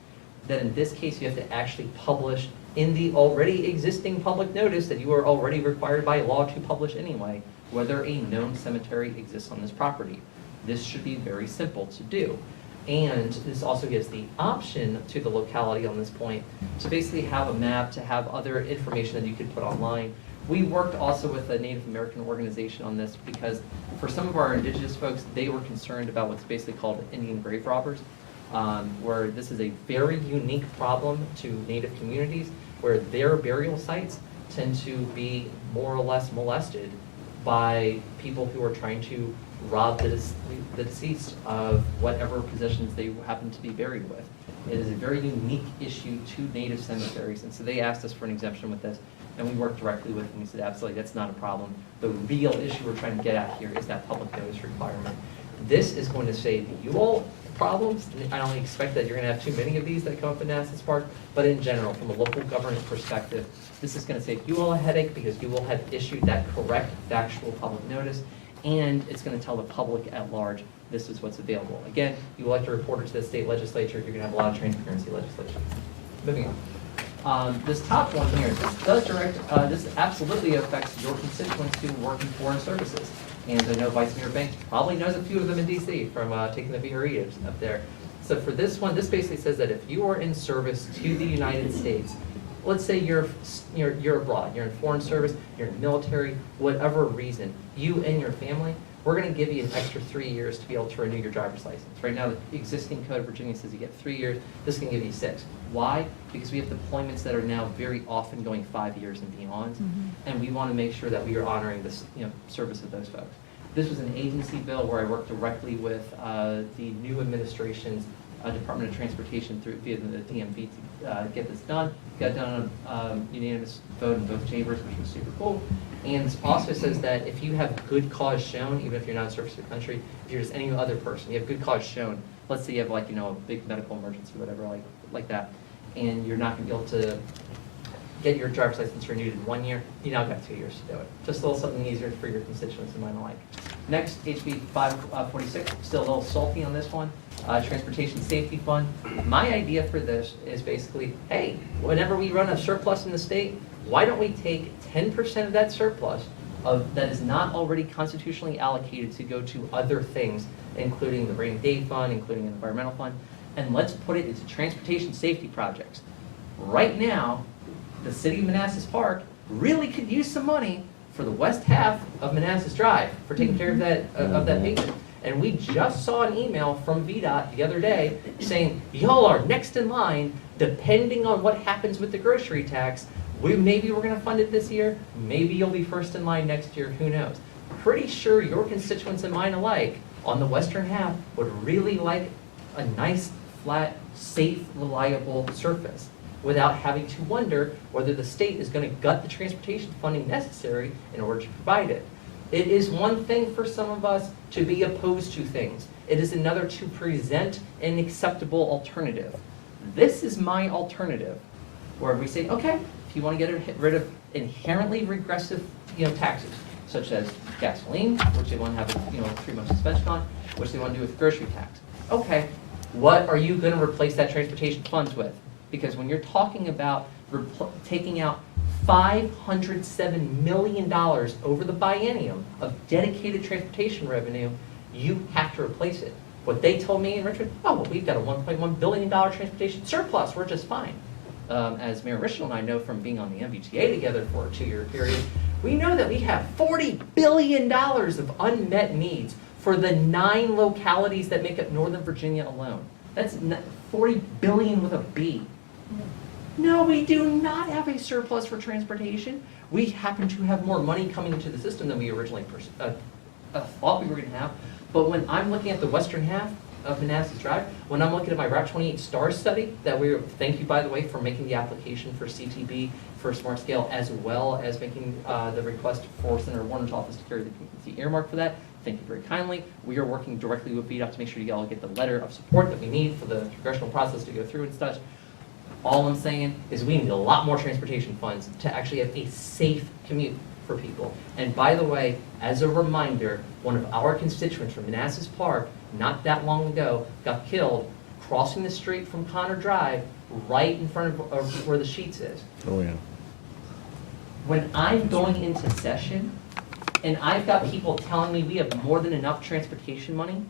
then in this case you have to actually publish in the already existing public notice that you are already required by law to publish anyway, whether a known cemetery exists on this property. This should be very simple to do. And this also gives the option to the locality on this point to basically have a map, to have other information that you could put online. We worked also with a Native American organization on this because for some of our indigenous folks, they were concerned about what's basically called Indian grave robbers, where this is a very unique problem to Native communities, where their burial sites tend to be more or less molested by people who are trying to rob the deceased of whatever possessions they happen to be buried with. It is a very unique issue to Native cemeteries, and so they asked us for an exemption with this, and we worked directly with them. We said, absolutely, that's not a problem. The real issue we're trying to get at here is that public notice requirement. This is going to save you all problems. I don't expect that you're going to have too many of these that come up in Manassas Park, but in general, from a local government perspective, this is going to save you all a headache because you will have issued that correct, factual public notice, and it's going to tell the public at large this is what's available. Again, you will have to report it to the state legislature. You're going to have a lot of transparency legislation. Moving on. This top one here, this absolutely affects your constituents who work in foreign services. And I know Vice Mayor Banks probably knows a few of them in DC from taking the VRE up there. So for this one, this basically says that if you are in service to the United States, let's say you're abroad, you're in foreign service, you're in the military, whatever reason, you and your family, we're going to give you an extra 3 years to be able to renew your driver's license. Right now, the existing code of Virginia says you get 3 years. This can give you 6. Why? Because we have deployments that are now very often going 5 years and beyond, and we want to make sure that we are honoring this, service of those folks. This was an agency bill where I worked directly with the new administration's Department of Transportation via the DMV to get this done. Got done on a unanimous vote in both chambers, which was super cool. And this also says that if you have good cause shown, even if you're not a service to the country, if you're just any other person, you have good cause shown. Let's say you have a big medical emergency, whatever, like that, and you're not going to be able to get your driver's license renewed in 1 year, you now got 2 years to do it. Just a little something easier for your constituents and mine alike. Next, HB 546, still a little salty on this one. Transportation Safety Fund. My idea for this is basically, hey, whenever we run a surplus in the state, why don't we take 10% of that surplus that is not already constitutionally allocated to go to other things, including the rainy day fund, including an environmental fund, and let's put it into transportation safety projects. Right now, the city of Manassas Park really could use some money for the west half of Manassas Drive for taking care of that pavement. And we just saw an email from VDOT the other day saying, y'all are next in line, depending on what happens with the grocery tax. Maybe we're going to fund it this year. Maybe you'll be first in line next year. Who knows? Pretty sure your constituents and mine alike on the western half would really like a nice, flat, safe, reliable surface without having to wonder whether the state is going to gut the transportation funding necessary in order to provide it. It is one thing for some of us to be opposed to things. It is another to present an acceptable alternative. This is my alternative, where we say, okay, if you want to get rid of inherently regressive taxes, such as gasoline, which they want to have a 3-month suspension on, which they want to do with grocery tax. Okay, what are you going to replace that transportation funds with? Because when you're talking about taking out $507 million over the biennium of dedicated transportation revenue, you have to replace it. What they told me in Richmond, oh, well, we've got a $1.1 billion transportation surplus, we're just fine. As Mayor Richel and I know from being on the MBTA together for a 2-year period, we know that we have $40 billion of unmet needs for the 9 localities that make up Northern Virginia alone. That's 40 billion with a B. No, we do not have a surplus for transportation. We happen to have more money coming into the system than we originally thought we were going to have. But when I'm looking at the western half of Manassas Drive, when I'm looking at my Route 28 STAR study, thank you, by the way, for making the application for CTB for Smart Scale, as well as making the request for Senator Warner's office to carry the earmark for that. Thank you very kindly. We are working directly with VDOT to make sure you all get the letter of support that we need for the congressional process to go through and such. All I'm saying is we need a lot more transportation funds to actually have a safe commute for people. And by the way, as a reminder, one of our constituents from Manassas Park, not that long ago, got killed crossing the street from Connor Drive right in front of where the Sheets is. Oh, yeah. When I'm going into session and I've got people telling me we have more than enough transportation money,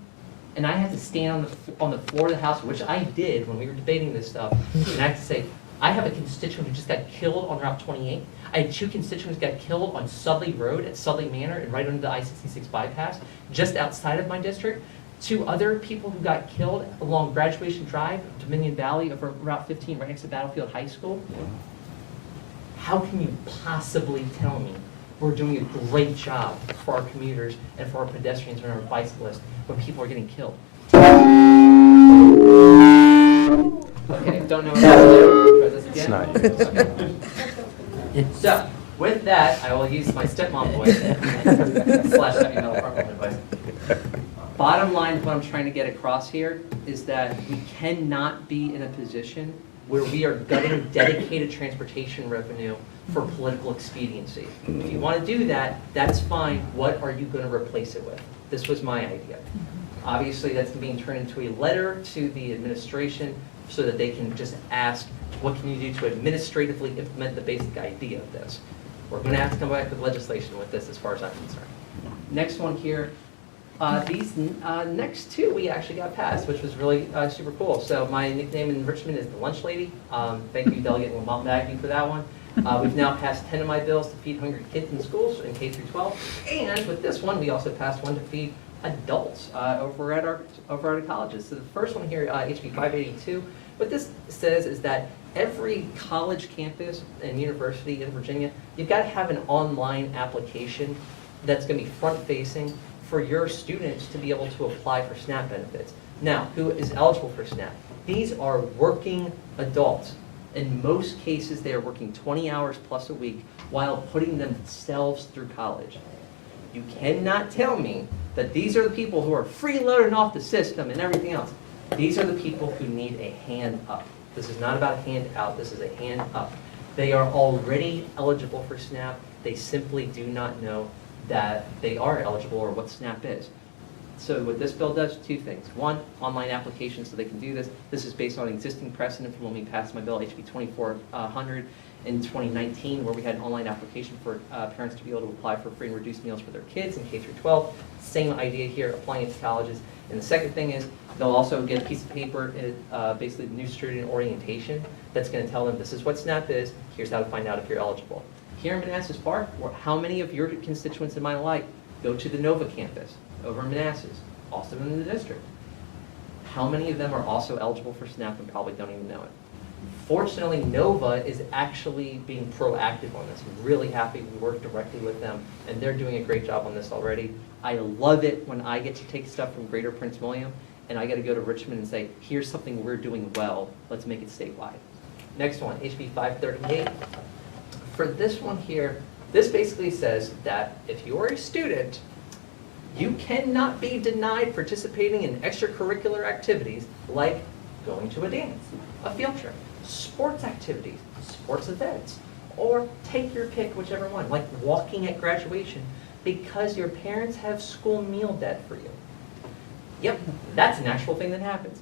and I have to stand on the floor of the House, which I did when we were debating this stuff, and I have to say, I have a constituent who just got killed on Route 28. I had 2 constituents who got killed on Sudley Road at Sudley Manor and right under the I-66 bypass, just outside of my district. 2 other people who got killed along Graduation Drive, Dominion Valley, over Route 15, right next to Battlefield High School. How can you possibly tell me we're doing a great job for our commuters and for our pedestrians and our bicyclists when people are getting killed? Okay, don't know what to try this again. It's not. Okay. So, with that, I will use my stepmom voice slash heavy metal apartment voice. Bottom line, what I'm trying to get across here is that we cannot be in a position where we are gutting dedicated transportation revenue for political expediency. If you want to do that, that's fine. What are you going to replace it with? This was my idea. Obviously, that's being turned into a letter to the administration so that they can just ask, what can you do to administratively implement the basic idea of this? We're going to have to come back with legislation with this as far as I'm concerned. Next one here. These next 2 we actually got passed, which was really super cool. So my nickname in Richmond is the Lunch Lady. Thank you, Delegate Maggie, for that one. We've now passed 10 of my bills to feed hungry kids in schools in K through 12. And with this one, we also passed one to feed adults over at our colleges. So the first one here, HB 582, what this says is that every college campus and university in Virginia, you've got to have an online application that's going to be front-facing for your students to be able to apply for SNAP benefits. Now, who is eligible for SNAP? These are working adults. In most cases, they are working 20 hours plus a week while putting themselves through college. You cannot tell me that these are the people who are freeloading off the system and everything else. These are the people who need a hand up. This is not about a hand out, this is a hand up. They are already eligible for SNAP. They simply do not know that they are eligible or what SNAP is. So what this bill does, two things. One, online application so they can do this. This is based on existing precedent from when we passed my bill, HB 2400 in 2019, where we had an online application for parents to be able to apply for free and reduced meals for their kids in K through 12. Same idea here, applying it to colleges. And the second thing is they'll also get a piece of paper, basically new student orientation, that's going to tell them this is what SNAP is, here's how to find out if you're eligible. Here in Manassas Park, how many of your constituents am I like go to the Nova campus over in Manassas, also in the district? How many of them are also eligible for SNAP and probably don't even know it? Fortunately, Nova is actually being proactive on this. I'm really happy we work directly with them, and they're doing a great job on this already. I love it when I get to take stuff from Greater Prince William, and I get to go to Richmond and say, here's something we're doing well, let's make it statewide. Next one, HB 538. For this one here, this basically says that if you're a student, you cannot be denied participating in extracurricular activities like going to a dance, a field trip, sports activities, sports events, or take your pick, whichever one, like walking at graduation, because your parents have school meal debt for you. Yep, that's an actual thing that happens.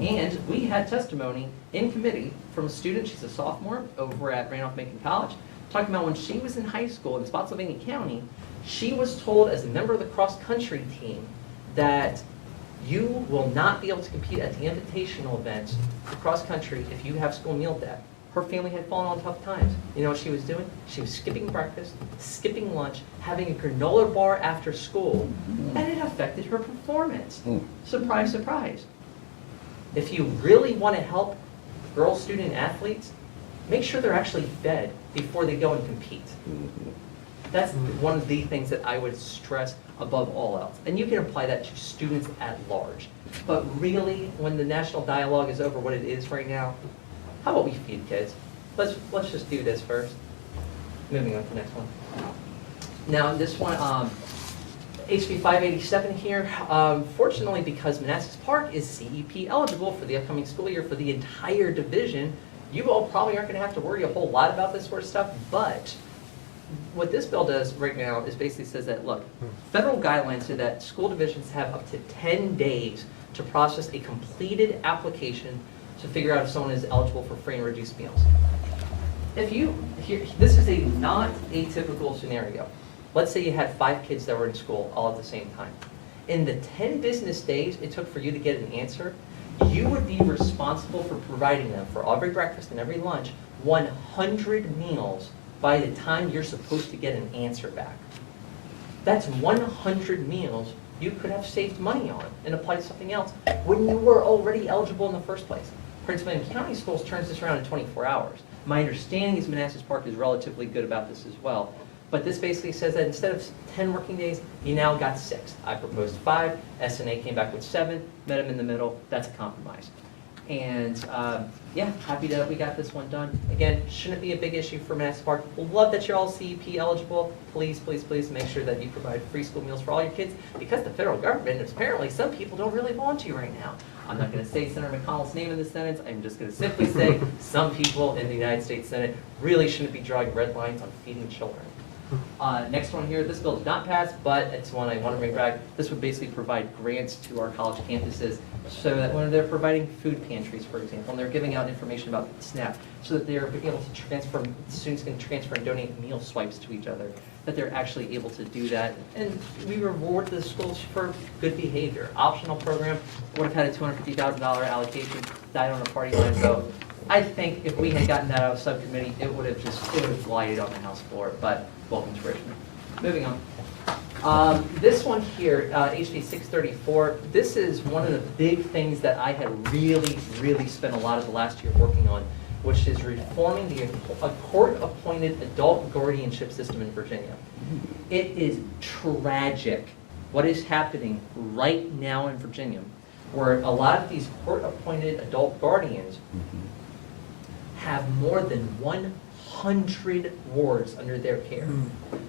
And we had testimony in committee from a student, she's a sophomore over at Randolph-Macon College, talking about when she was in high school in Spotsylvania County, she was told as a member of the cross-country team that you will not be able to compete at the invitational events for cross-country if you have school meal debt. Her family had fallen on tough times. You know what she was doing? She was skipping breakfast, skipping lunch, having a granola bar after school, and it affected her performance. Surprise, surprise. If you really want to help girl student athletes, make sure they're actually fed before they go and compete. That's one of the things that I would stress above all else. And you can apply that to students at large. But really, when the national dialogue is over what it is right now, how about we feed kids? Let's just do this first. Moving on to the next one. Now this one, HB 587 here, fortunately because Manassas Park is CEP eligible for the upcoming school year for the entire division, you all probably aren't going to have to worry a whole lot about this sort of stuff, but what this bill does right now is basically says that, look, federal guidelines say that school divisions have up to 10 days to process a completed application to figure out if someone is eligible for free and reduced meals. If you, this is a not atypical scenario. Let's say you had 5 kids that were in school all at the same time. In the 10 business days it took for you to get an answer, you would be responsible for providing them for every breakfast and every lunch 100 meals by the time you're supposed to get an answer back. That's 100 meals you could have saved money on and applied to something else when you were already eligible in the first place. Prince William County Schools turns this around in 24 hours. My understanding is Manassas Park is relatively good about this as well. But this basically says that instead of 10 working days, you now got 6. I proposed 5, SNA came back with 7, met them in the middle, that's a compromise. And yeah, happy that we got this one done. Again, shouldn't be a big issue for Manassas Park. We'll love that you're all CEP eligible. Please, please, please make sure that you provide free school meals for all your kids, because the federal government, apparently some people don't really want to right now. I'm not going to say Senator McConnell's name in this sentence. I'm just going to simply say some people in the United States Senate really shouldn't be drawing red lines on feeding children. Next one here, this bill did not pass, but it's one I want to bring back. This would basically provide grants to our college campuses so that when they're providing food pantries, for example, and they're giving out information about SNAP, so that they're able to transfer, students can transfer and donate meal swipes to each other, that they're actually able to do that. And we reward the schools for good behavior. Optional program would have had a $250,000 allocation, died on a party line vote. I think if we had gotten that out of subcommittee, it would have glided on the House floor, but welcome to Richmond. Moving on. This one here, HB 634, this is one of the big things that I had really spent a lot of the last year working on, which is reforming a court-appointed adult guardianship system in Virginia. It is tragic what is happening right now in Virginia, where a lot of these court-appointed adult guardians have more than 100 wards under their care.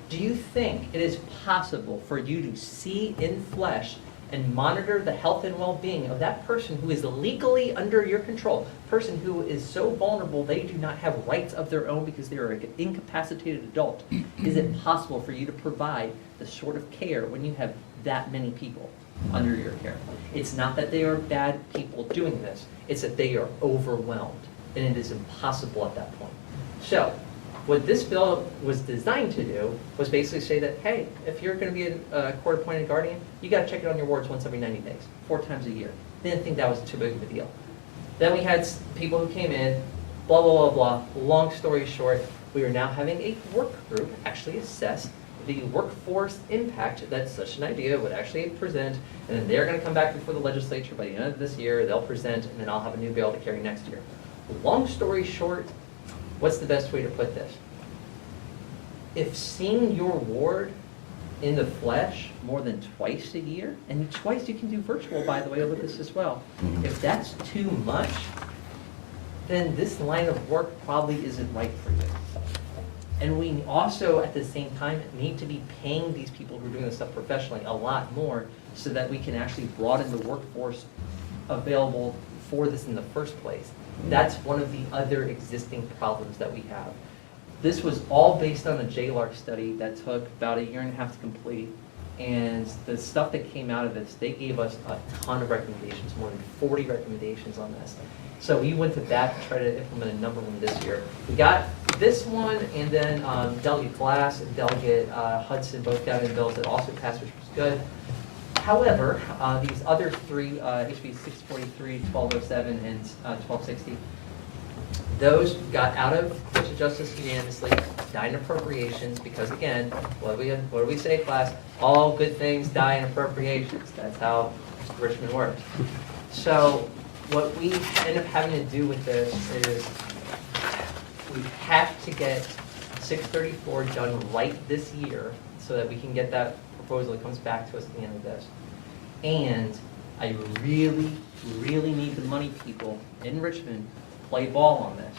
Do you think it is possible for you to see in flesh and monitor the health and well-being of that person who is legally under your control, person who is so vulnerable they do not have rights of their own because they are an incapacitated adult? Is it possible for you to provide the sort of care when you have that many people under your care? It's not that they are bad people doing this, it's that they are overwhelmed, and it is impossible at that point. So, what this bill was designed to do was basically say that, hey, if you're going to be a court-appointed guardian, you got to check it on your wards once every 90 days, 4 times a year. They didn't think that was too big of a deal. Then we had people who came in, blah, blah, blah, blah. Long story short, we are now having a work group actually assess the workforce impact that such an idea would actually present, and then they're going to come back before the legislature by the end of this year, they'll present, and then I'll have a new bill to carry next year. Long story short, what's the best way to put this? If seeing your ward in the flesh more than twice a year, and twice you can do virtual, by the way, with this as well. If that's too much, then this line of work probably isn't right for you. And we also, at the same time, need to be paying these people who are doing this stuff professionally a lot more so that we can actually broaden the workforce available for this in the first place. That's one of the other existing problems that we have. This was all based on a JLARC study that took about 1.5 years to complete. And the stuff that came out of this, they gave us a ton of recommendations, more than 40 recommendations on this. So we went to bat to try to implement a number one this year. We got this one, and then Delegate Glass and Delegate Hudson both got in bills that also passed, which was good. However, these other three, HB 643, 1207, and 1260, those got out of Courts of Justice unanimously, died in appropriations, because again, what do we say, class? All good things die in appropriations. That's how Richmond works. So what we end up having to do with this is we have to get 634 done right this year so that we can get that proposal that comes back to us at the end of this. And I really need the money people in Richmond to play ball on this.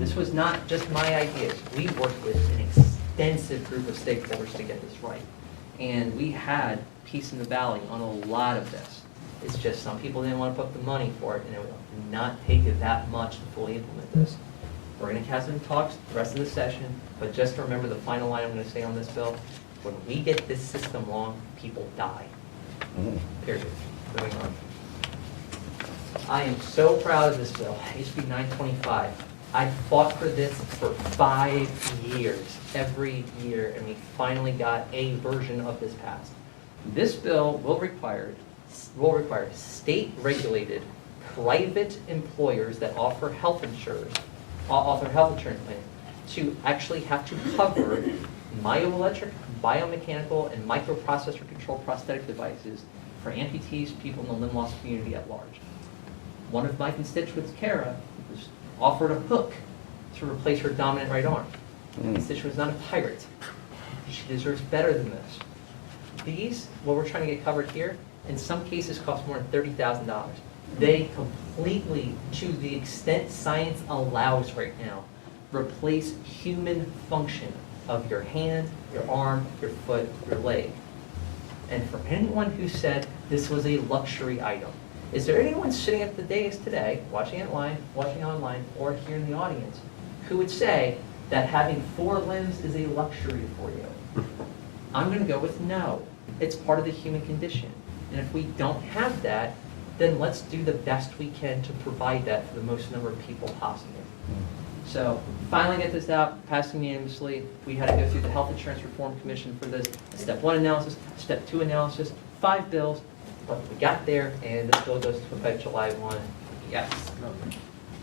This was not just my ideas. We worked with an extensive group of stakeholders to get this right. And we had peace in the valley on a lot of this. It's just some people didn't want to put the money for it, and it would not take it that much to fully implement this. We're going to have some talks the rest of the session, but just remember the final line I'm going to say on this bill. When we get this system wrong, people die. Period. Moving on. I am so proud of this bill, HB 925. I fought for this for 5 years, every year, and we finally got a version of this passed. This bill will require state-regulated private employers that offer health insurance plans to actually have to cover myoelectric, biomechanical, and microprocessor controlled prosthetic devices for amputees, people in the limb loss community at large. One of my constituents, Kara, was offered a hook to replace her dominant right arm. The constituent is not a pirate. She deserves better than this. These, what we're trying to get covered here, in some cases cost more than $30,000. They completely, to the extent science allows right now, replace human function of your hand, your arm, your foot, your leg. And for anyone who said this was a luxury item, is there anyone sitting at the dais today, watching online, or here in the audience, who would say that having 4 limbs is a luxury for you? I'm going to go with no. It's part of the human condition. And if we don't have that, then let's do the best we can to provide that for the most number of people possible. So finally get this out, passing unanimously. We had to go through the Health Insurance Reform Commission for this, step 1 analysis, step 2 analysis, 5 bills, but we got there, and this bill goes to effect July 1. Yes.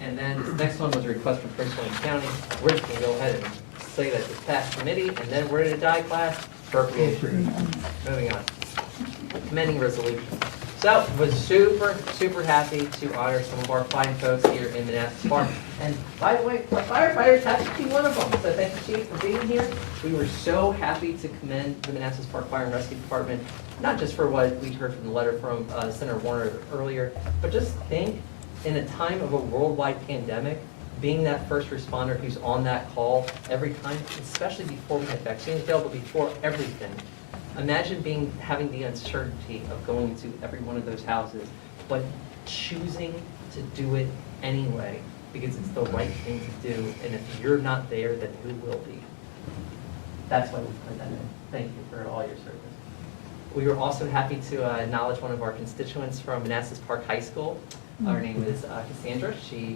And And then this next one was a request from Prince William County. We're just gonna go ahead and say that this passed committee, and then we're in a die class, appropriation. Moving on. Commending resolution. So, was super, super happy to honor some of our fine folks here in Manassas Park. And by the way, our firefighters happen to be one of them, so thank you, Chief, for being here. We were so happy to commend the Manassas Park Fire and Rescue Department, not just for what we heard from the letter from Senator Warner earlier, but just think, in a time of a worldwide pandemic, being that first responder who's on that call every time, especially before we had vaccines available, before everything. Imagine having the uncertainty of going to every one of those houses, but choosing to do it anyway, because it's the right thing to do, and if you're not there, then who will be? That's why we put that in. Thank you for all your service. We were also happy to acknowledge one of our constituents from Manassas Park High School. Her name is Cassandra. She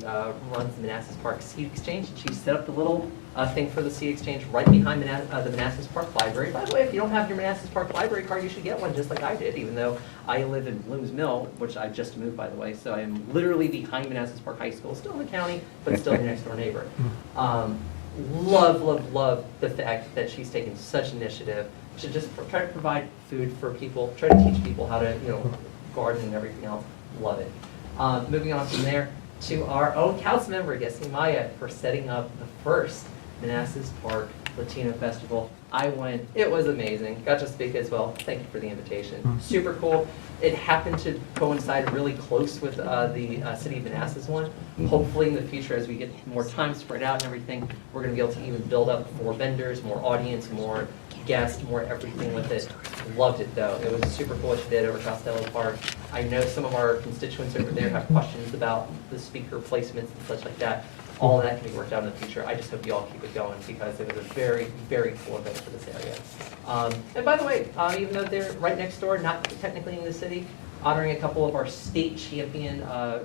runs the Manassas Park Seed Exchange. She set up the little thing for the Seed Exchange right behind the Manassas Park Library. By the way, if you don't have your Manassas Park Library card, you should get one, just like I did, even though I live in Blooms Mill, which I just moved, by the way. So I'm literally behind Manassas Park High School, still in the county, but still your next door neighbor. Love, love, love the fact that she's taken such initiative to just try to provide food for people, try to teach people how to, garden and everything else. Love it. Moving on from there to our own council member, Gessie Maya, for setting up the first Manassas Park Latino Festival. I went, it was amazing. Got to speak as well. Thank you for the invitation. Super cool. It happened to coincide really close with the City of Manassas one. Hopefully in the future, as we get more time spread out and everything, we're going to be able to even build up more vendors, more audience, more guests, more everything with it. Loved it though. It was super cool what you did over Costello Park. I know some of our constituents over there have questions about the speaker placements and such like that. All of that can be worked out in the future. I just hope you all keep it going because it was a very, very cool event for this area. And by the way, even though they're right next door, not technically in the city, honoring a couple of our state champion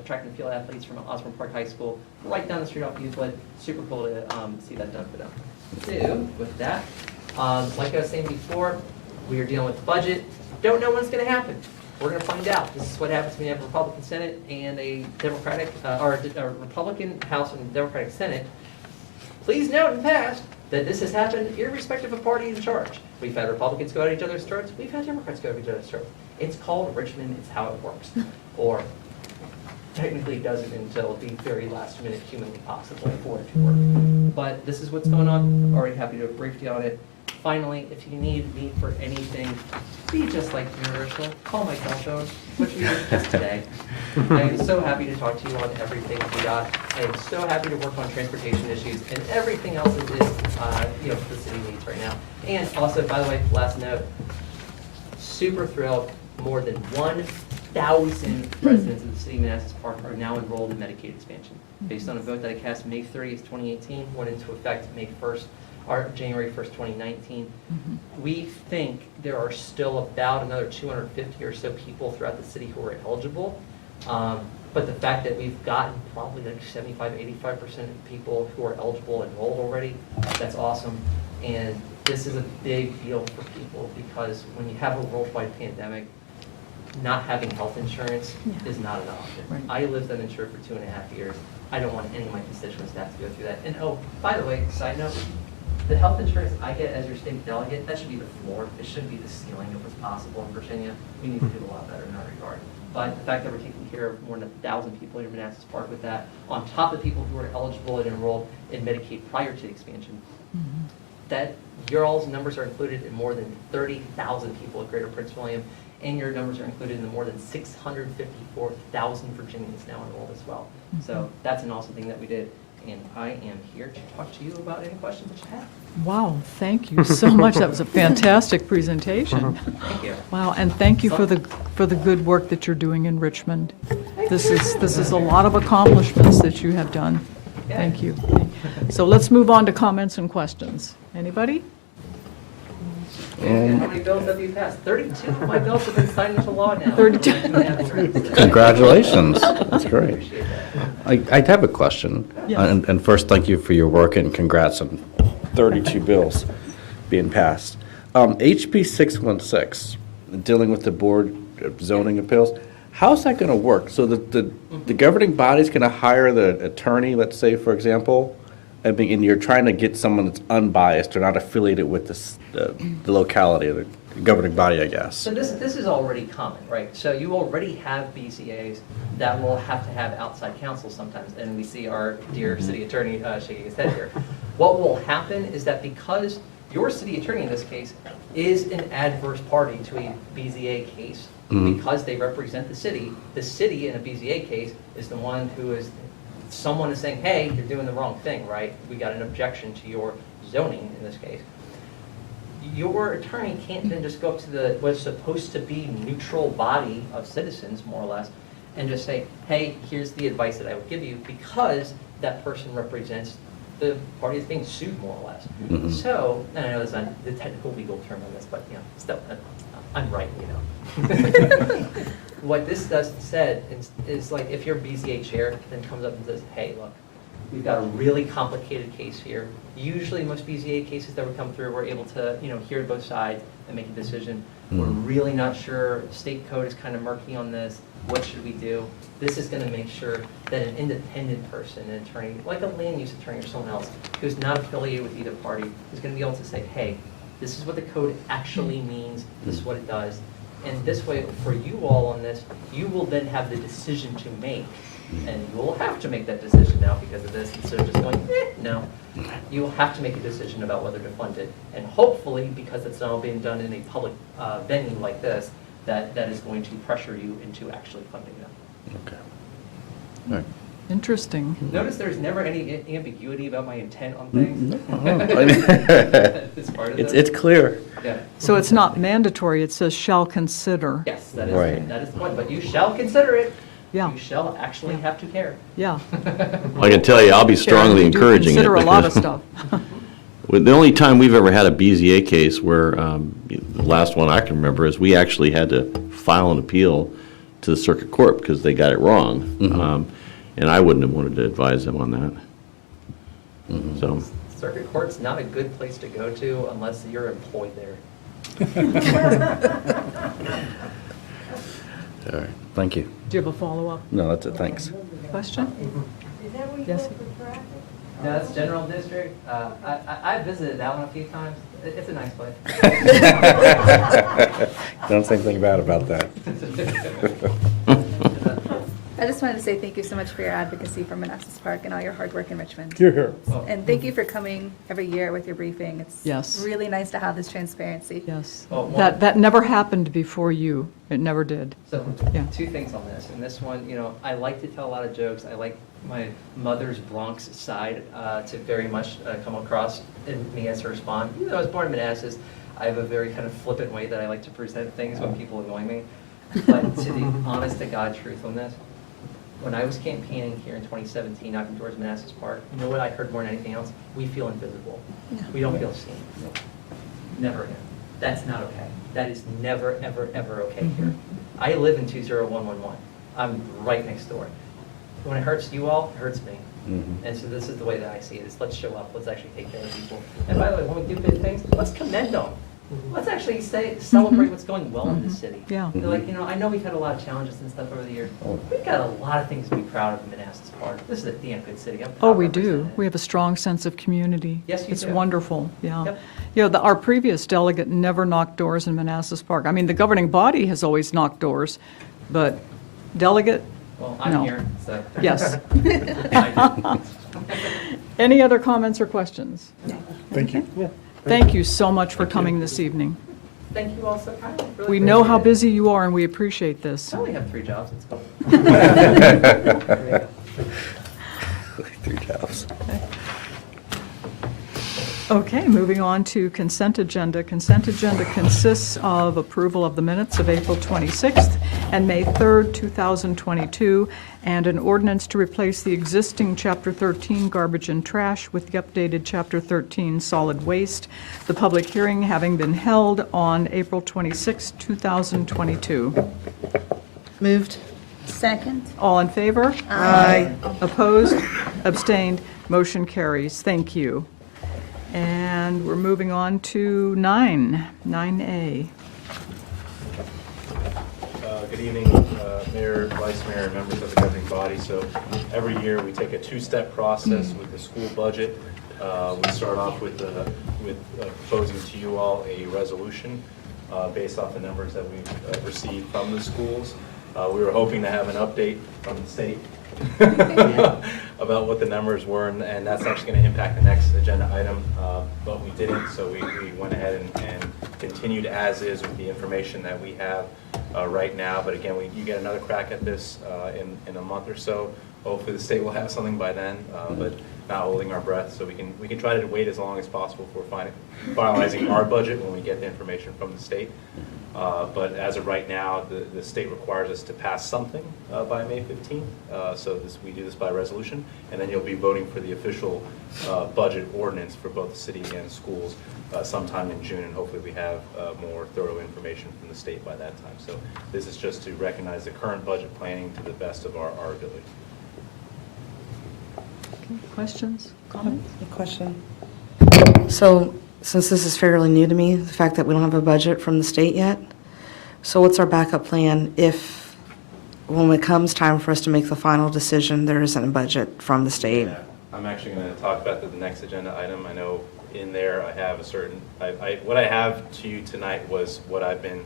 track and field athletes from Osborne Park High School, right down the street off Euclid. Super cool to see that done for them. So, with that, like I was saying before, we are dealing with the budget. Don't know when it's going to happen. We're going to find out. This is what happens when you have a Republican Senate and a Democratic, or a Republican House and a Democratic Senate. Please note in the past that this has happened irrespective of party in charge. We've had Republicans go at each other's throats. We've had Democrats go at each other's throats. It's called Richmond. It's how it works. Or technically it doesn't until the very last minute humanly possible for it to work. But this is what's going on. Already happy to brief you on it. Finally, if you need me for anything, be just like Universal. Call my cell phone, which we did just today. I am so happy to talk to you on everything we got. I am so happy to work on transportation issues and everything else that is, the city needs right now. And also, by the way, last note, super thrilled. More than 1,000 residents of the city of Manassas Park are now enrolled in Medicaid expansion. Based on a vote that I cast May 30th, 2018, went into effect May 1st. January 1st, 2019. We think there are still about another 250 or so people throughout the city who are eligible. But the fact that we've gotten probably like 75, 85% of people who are eligible enrolled already, that's awesome. And this is a big deal for people because when you have a worldwide pandemic, not having health insurance is not an option. Right. I lived uninsured for 2.5 years. I don't want any of my constituents to have to go through that. And oh, by the way, side note, the health insurance I get as your state delegate, that should be the floor. It shouldn't be the ceiling of what's possible in Virginia. We need to do a lot better in that regard. But the fact that we're taking care of more than 1,000 people in Manassas Park with that, on top of people who are eligible and enrolled in Medicaid prior to the expansion, that your all's numbers are included in more than 30,000 people at Greater Prince William, and your numbers are included in the more than 654,000 Virginians now enrolled as well. So that's an awesome thing that we did. And I am here to talk to you about any questions that you have. Wow, thank you so much. That was a fantastic presentation. Thank you. Wow, and thank you for the good work that you're doing in Richmond. This is a lot of accomplishments that you have done. Thank you. So let's move on to comments and questions. Anybody? How many bills have you passed? 32 of my bills have been signed into law now. 32. Congratulations. That's great. Appreciate that. I have a question. Yes. And first, thank you for your work and congrats on 32 bills being passed. HB 616, dealing with the Board of Zoning Appeals, how's that going to work? So the governing body's going to hire the attorney, let's say, for example, and you're trying to get someone that's unbiased or not affiliated with the locality or the governing body, I guess. So this is already common, right? So you already have BCAs that will have to have outside counsel sometimes, and we see our dear city attorney shaking his head here. What will happen is that because your city attorney in this case is an adverse party to a BZA case, because they represent the city in a BZA case is the one who is, someone is saying, hey, you're doing the wrong thing, right? We got an objection to your zoning in this case. Your attorney can't then just go up to what's supposed to be neutral body of citizens, more or less, and just say, hey, here's the advice that I would give you, because that person represents the party that's being sued, more or less. So, and I know there's not the technical legal term on this, but still, I'm right, What this said is like, if your BZA chair then comes up and says, hey, look, we've got a really complicated case here. Usually most BZA cases that would come through, we're able to, hear both sides and make a decision. We're really not sure. State code is kind of murky on this. What should we do? This is going to make sure that an independent person, an attorney, like a land use attorney or someone else, who's not affiliated with either party, is going to be able to say, hey, this is what the code actually means. This is what it does. And this way, for you all on this, you will then have the decision to make. And you will have to make that decision now because of this, instead of just going, no. You will have to make a decision about whether to fund it. And hopefully, because it's now being done in a public venue like this, that is going to pressure you into actually funding them. Okay. All right. Interesting. Notice there's never any ambiguity about my intent on things. It's part of this. It's clear. Yeah. So it's not mandatory, it says shall consider. Yes, that is, Right. that is the point, but you shall consider it. Yeah. You shall actually have to care. Yeah. I can tell you, I'll be strongly We do encouraging it. consider a lot of because- stuff. Well, the only time we've ever had a BZA case where, the last one I can remember, is we actually had to file an appeal to the circuit court because they got it wrong. And I wouldn't have wanted to advise them on that. So, Circuit court's not a good place to go to unless you're employed there. All right. Thank you. Do you have a follow-up No, that's it. Thanks. question? Is that where you Yes. go for traffic? No, that's general district. I visited that one a few times. It's a nice place. Don't say anything bad about that. I just wanted to say thank you so much for your advocacy for Manassas Park and all your hard work in Richmond. You're here. And thank you for coming every year with your briefing. It's Yes. really nice to have this transparency. Yes. Well, one- That never happened before you. It never did. So, Yeah. two things on this. And this one, I like to tell a lot of jokes. I like my mother's Bronx side to very much come across in me as her spawn. Even though I was born in Manassas, I have a very kind of flippant way that I like to present things when people annoy me. But to the honest to God truth on this, when I was campaigning here in 2017, knocking doors in Manassas Park, you know what I heard more than anything else? We feel invisible. We don't feel seen. Never again. That's not okay. That is never, ever, ever okay here. I live in 20111. I'm right next door. When it hurts you all, it hurts me. And so this is the way that I see it, is let's show up, let's actually take care of people. And by the way, when we do good things, let's commend them. Let's actually celebrate what's going well in the city. Yeah. They're like, I know we've had a lot of challenges and stuff over the years. We've got a lot of things to be proud of in Manassas Park. This is a damn good city. I'm proud Oh, to we represent do. it. We have a strong sense of community. Yes, you It's do. wonderful, yeah. Yep. Our previous delegate never knocked doors in Manassas Park. I mean, the governing body has always knocked doors, but delegate, Well, I'm No. here, so. yes. I Any other comments or questions? Thank you. Thank you so much for coming this evening. Thank you all so kindly. Really We know how appreciate it. busy you are, and we appreciate this. I only have 3 jobs, it's cool. 3 jobs. Okay, moving on to consent agenda. Consent agenda consists of approval of the minutes of April 26th and May 3rd, 2022, and an ordinance to replace the existing Chapter 13 garbage and trash with the updated Chapter 13 solid waste, the public hearing having been held on April 26, 2022. Moved. Second? All in favor? Aye. Opposed? Abstained? Motion carries. Thank you. And we're moving on to 9A. Good evening, Mayor, Vice Mayor, and members of the governing body. So every year, we take a two-step process with the school budget. We start off with proposing to you all a resolution based off the numbers that we've received from the schools. We were hoping to have an update from the state about what the numbers were, and that's actually going to impact the next agenda item, but we didn't, so we went ahead and continued as is with the information that we have right now. But again, you get another crack at this in a month or so. Hopefully the state will have something by then, but not holding our breath, so we can try to wait as long as possible for finalizing our budget when we get the information from the state. But as of right now, the state requires us to pass something by May 15th. So we do this by resolution, and then you'll be voting for the official budget ordinance for both the city and schools sometime in June, and hopefully we have more thorough information from the state by that time. So this is just to recognize the current budget planning to the best of our ability. Okay, questions, comments? Question. So, since this is fairly new to me, the fact that we don't have a budget from the state yet, so what's our backup plan if, when it comes time for us to make the final decision, there isn't a budget from the state? Yeah, I'm actually going to talk about the next agenda item. I know in there I have a certain, what I have to you tonight was what I've been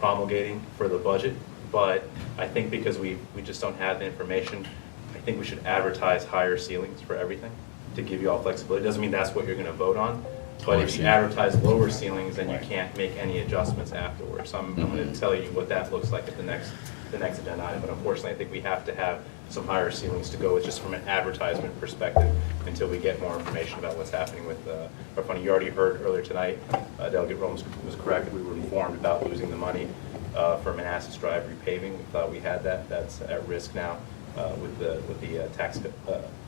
promulgating for the budget, but I think because we just don't have the information, I think we should advertise higher ceilings for everything to give you all flexibility. It doesn't mean that's what you're going to vote on, but if you advertise lower ceilings, then you can't make any adjustments afterwards. So I'm going to tell you what that looks like at the next agenda item. But unfortunately, I think we have to have some higher ceilings to go with just from an advertisement perspective until we get more information about what's happening with our funding. You already heard earlier tonight, Delegate Roem was correct. We were informed about losing the money for Manassas Drive repaving. We thought we had that. That's at risk now with the tax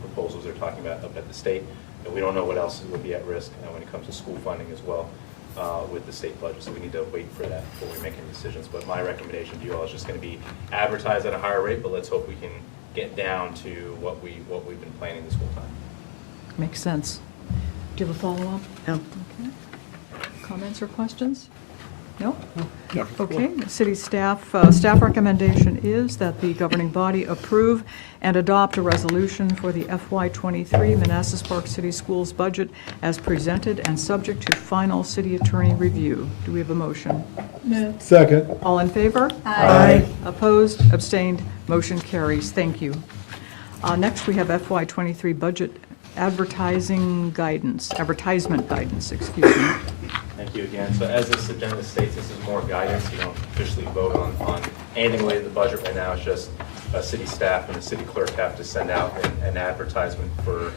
proposals they're talking about up at the state. And we don't know what else would be at risk when it comes to school funding as well with the state budget. So we need to wait for that before we make any decisions. But my recommendation to you all is just going to be advertised at a higher rate, but let's hope we can get down to what we've been planning this whole time. Makes sense. Do you have a follow-up? No. Okay. Comments or questions? No? Okay, city staff recommendation is that the governing body approve and adopt a resolution for the FY23 Manassas Park City Schools budget as presented and subject to final city attorney review. Do we have a motion? Second. All in favor? Aye. Opposed, abstained, motion carries. Thank you. Next, we have FY23 budget advertisement guidance, excuse me. Thank you again. So as this agenda states, this is more guidance. You don't officially vote on anything related to the budget right now. It's just city staff and the city clerk have to send out an advertisement for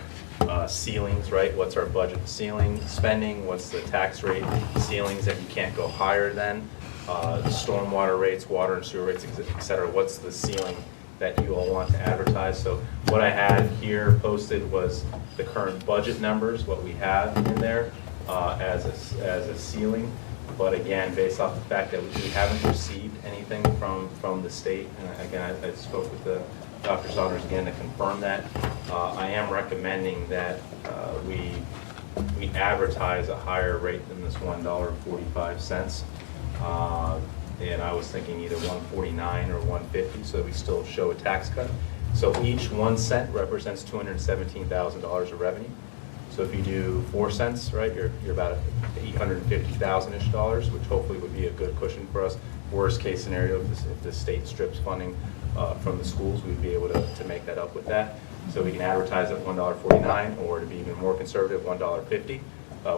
ceilings, right? What's our budget ceiling spending? What's the tax rate ceilings that you can't go higher than? The stormwater rates, water and sewer rates, et cetera. What's the ceiling that you all want to advertise? So what I had here posted was the current budget numbers, what we have in there as a ceiling. But again, based off the fact that we haven't received anything from the state, and again, I spoke with Dr. Saunders again to confirm that, I am recommending that we advertise a higher rate than this $1.45. And I was thinking either $1.49 or $1.50, so we still show a tax cut. So each 1 cent represents $217,000 of revenue. So if you do 4 cents, right, you're about $850,000-ish, which hopefully would be a good cushion for us. Worst case scenario, if the state strips funding from the schools, we'd be able to make that up with that. So we can advertise at $1.49, or to be even more conservative, $1.50.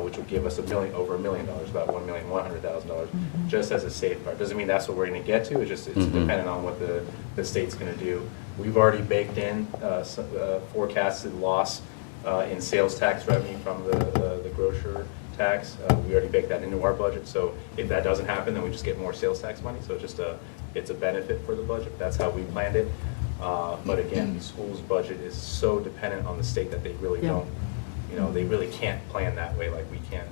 Which would give us over $1 million, about $1,100,000, just as a safeguard. Doesn't mean that's what we're going to get to. It's dependent on what the state's going to do. We've already baked in forecasted loss in sales tax revenue from the grocer tax. We already baked that into our budget. So if that doesn't happen, then we just get more sales tax money. So it's a benefit for the budget. That's how we planned it. But again, the school's budget is so dependent on the state that they really don't. They really can't plan that way like we can.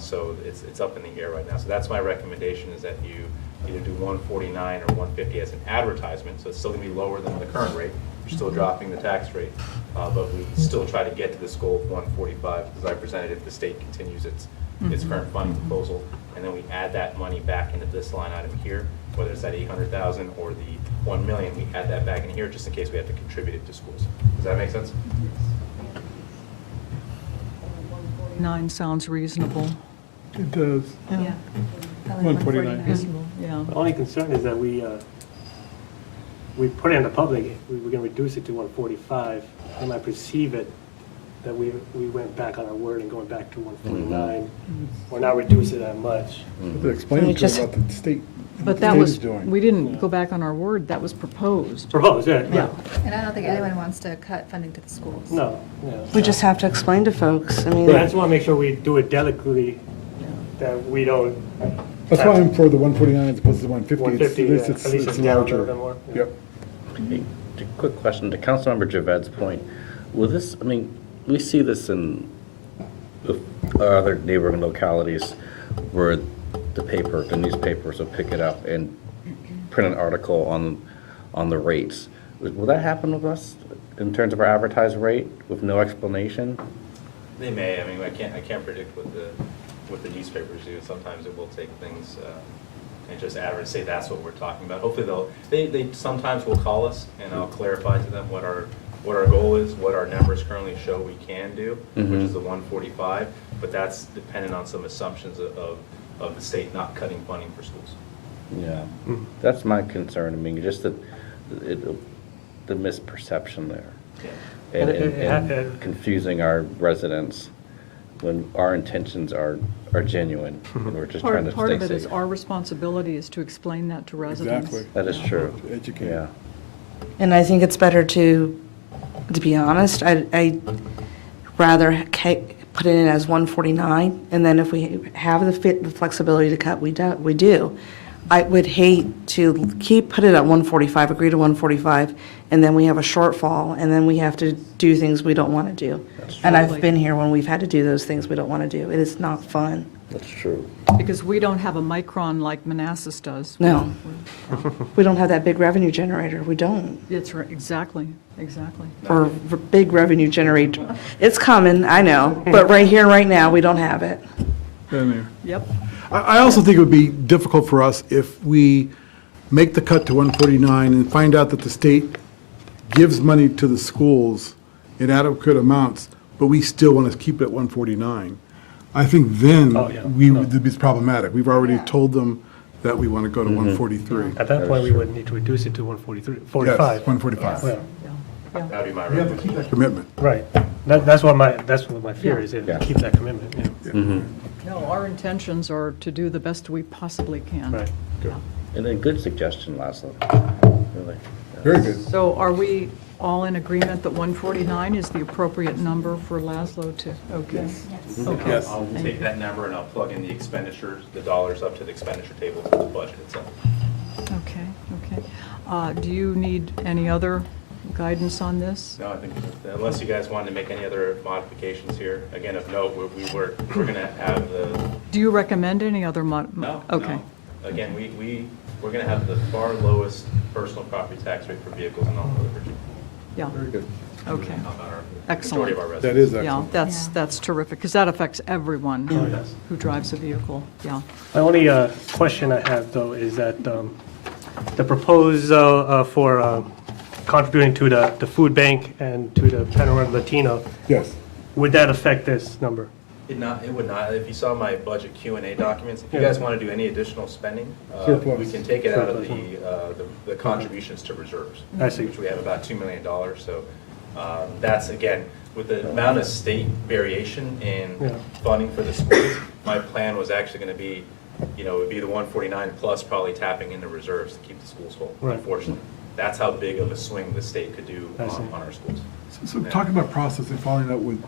So it's up in the air right now. So that's my recommendation, is that you either do $1.49 or $1.50 as an advertisement. So it's still going to be lower than the current rate. You're still dropping the tax rate. But we still try to get to this goal of $1.45, as I presented, if the state continues its current funding proposal. And then we add that money back into this line item here, whether it's that $800,000 or the 1 million, we add that back in here just in case we have to contribute it to schools. Does that make sense? 9 sounds reasonable. It does. Yeah. 149. Yeah. The only concern is that we put it in the public, we were gonna reduce it to 145. They might perceive it that we went back on our word and going back to 149. We're not reducing that much. Explain it to them about the state. But that was, we didn't go back on our word, that was proposed. Proposed, yeah. Yeah. And I don't think anyone wants to cut funding to the schools. No, We just have to explain to folks. I mean, I just wanna make sure we do it delicately, that we don't. That's why I'm for the 149 as opposed to the 150. 150, At least at least it's it's down a larger. little bit more. Yeah. Yep. Hey, quick question to Councilmember Javed's point. Will this, I mean, we see this in other neighboring localities where the newspapers will pick it up and print an article on the rates. Will that happen with us in terms of our advertised rate with no explanation? They may. I mean, I can't predict what the newspapers do. Sometimes it will take things and just say that's what we're talking about. Hopefully they sometimes will call us and I'll clarify to them what our goal is, what our numbers currently show we can do, which is the 145. But that's dependent on some assumptions of the state not cutting funding for schools. Yeah, that's my concern. I mean, just the misperception there. Yeah. And confusing our residents when our intentions are genuine. And we're just trying to Part stay of it is safe. our responsibility is to explain that to residents. Exactly. That is true. Educate. Yeah. and I think it's better to be honest, I rather put it in as 149, and then if we have the flexibility to cut, we do. I would hate to put it at 145, agree to 145, and then we have a shortfall, and then we have to do things we don't want to do. And I've been here when we've had to do those things we don't want to do. It is not fun. That's true. Because we don't have a micron like Manassas does. No. We don't have that big revenue generator. We don't. It's, exactly. Or big revenue generator. It's coming, I know, but right here, right now, we don't have it. Yeah, Mayor. Yep. I also think it would be difficult for us if we make the cut to 149 and find out that the state gives money to the schools in adequate amounts, but we still want to keep it at 149. I think then it's problematic. We've already told them that we want to go to 143. At that point, we would need to reduce it to 45. Yes, 145. Yeah. That'd be my We have to keep that commitment. Right. That's what my fear is, Yeah. keep that commitment, yeah. No, our intentions are to do the best we possibly can. Right. And a good suggestion, Laszlo. Really. Yeah. Very good. So are we all in agreement that 149 is the appropriate number for Laszlo to, okay? Okay. Yes. I'll take that number and I'll plug in the expenditures, the dollars up to the expenditure table for the budget itself. Okay. Do you need any other guidance on this? No, I think unless you guys wanted to make any other modifications here, again, if no, we're going to have the. Do you recommend any other No. Okay. No. Again, we're going to have the far lowest personal property tax rate for vehicles in all of Virginia. Yeah. Very good. Okay. Majority Excellent. of our residents. That is Yeah, excellent. that's terrific, because that affects everyone yes. who drives a vehicle. Yeah. My only question I have, though, is that the proposal for contributing to the food bank and to the Panorama Latino, Yes. would that affect this number? It would not. If you saw my budget Q&A documents, if you Yeah. guys want to do any additional spending, Surplus. we can take it out of Surplus. the contributions to reserves. I see. Which we have about $2 million. So that's, again, with the amount of state variation in Yeah. funding for the schools, my plan was actually going to be, it would be the 149 plus probably tapping into reserves to keep the schools whole, Right. unfortunately. That's how big of a swing the state could do I see. on our schools. So talking about process and following up with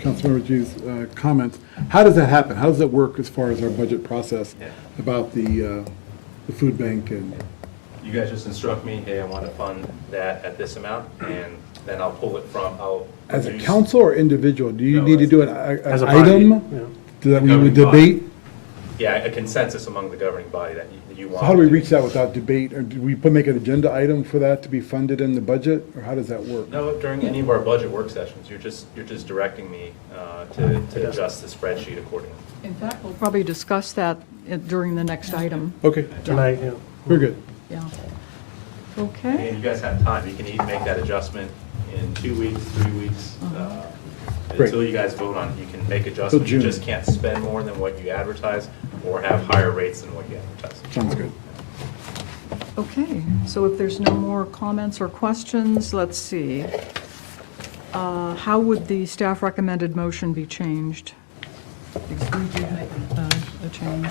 Councilmember G's comments, how does that happen? How does that work as far as our budget process Yeah. about the food bank and? You guys just instruct me, hey, I want to fund that at this amount, and then I'll pull it from, As a produce- council or individual? Do you No, need to as- do an As a body, item yeah. that we would Governing body. debate? Yeah, a consensus among the governing body that you want. So how do we to reach that without debate? Or do we make an agenda item for that to be funded in the budget? Or how does that work? No, during any of our budget work sessions, you're just directing me to adjust the spreadsheet accordingly. In fact, we'll probably discuss that during the next item. Okay, Tonight, very good. Yeah. Okay. And you guys have time, you can either make that adjustment in 2 weeks, 3 weeks, Great. until you guys vote on it. You can make adjustments, you June. just can't spend more than what you advertise or have higher rates than what you advertise. Sounds good. Okay, so if there's no more comments or questions, let's see. How would the staff recommended motion be changed? Would you make a change?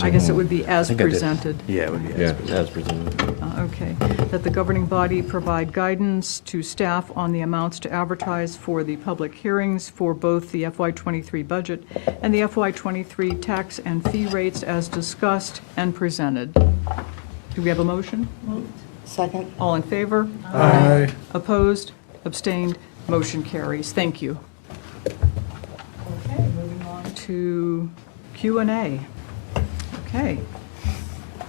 I guess it would be as presented. Yeah, it would be. Yeah, as presented. Okay. That the governing body provide guidance to staff on the amounts to advertise for the public hearings for both the FY23 budget and the FY23 tax and fee rates as discussed and presented. Do we have a motion? Second. All in favor? Aye. Opposed? Abstained? Motion carries. Thank you. Okay, moving on to Q&A. Okay.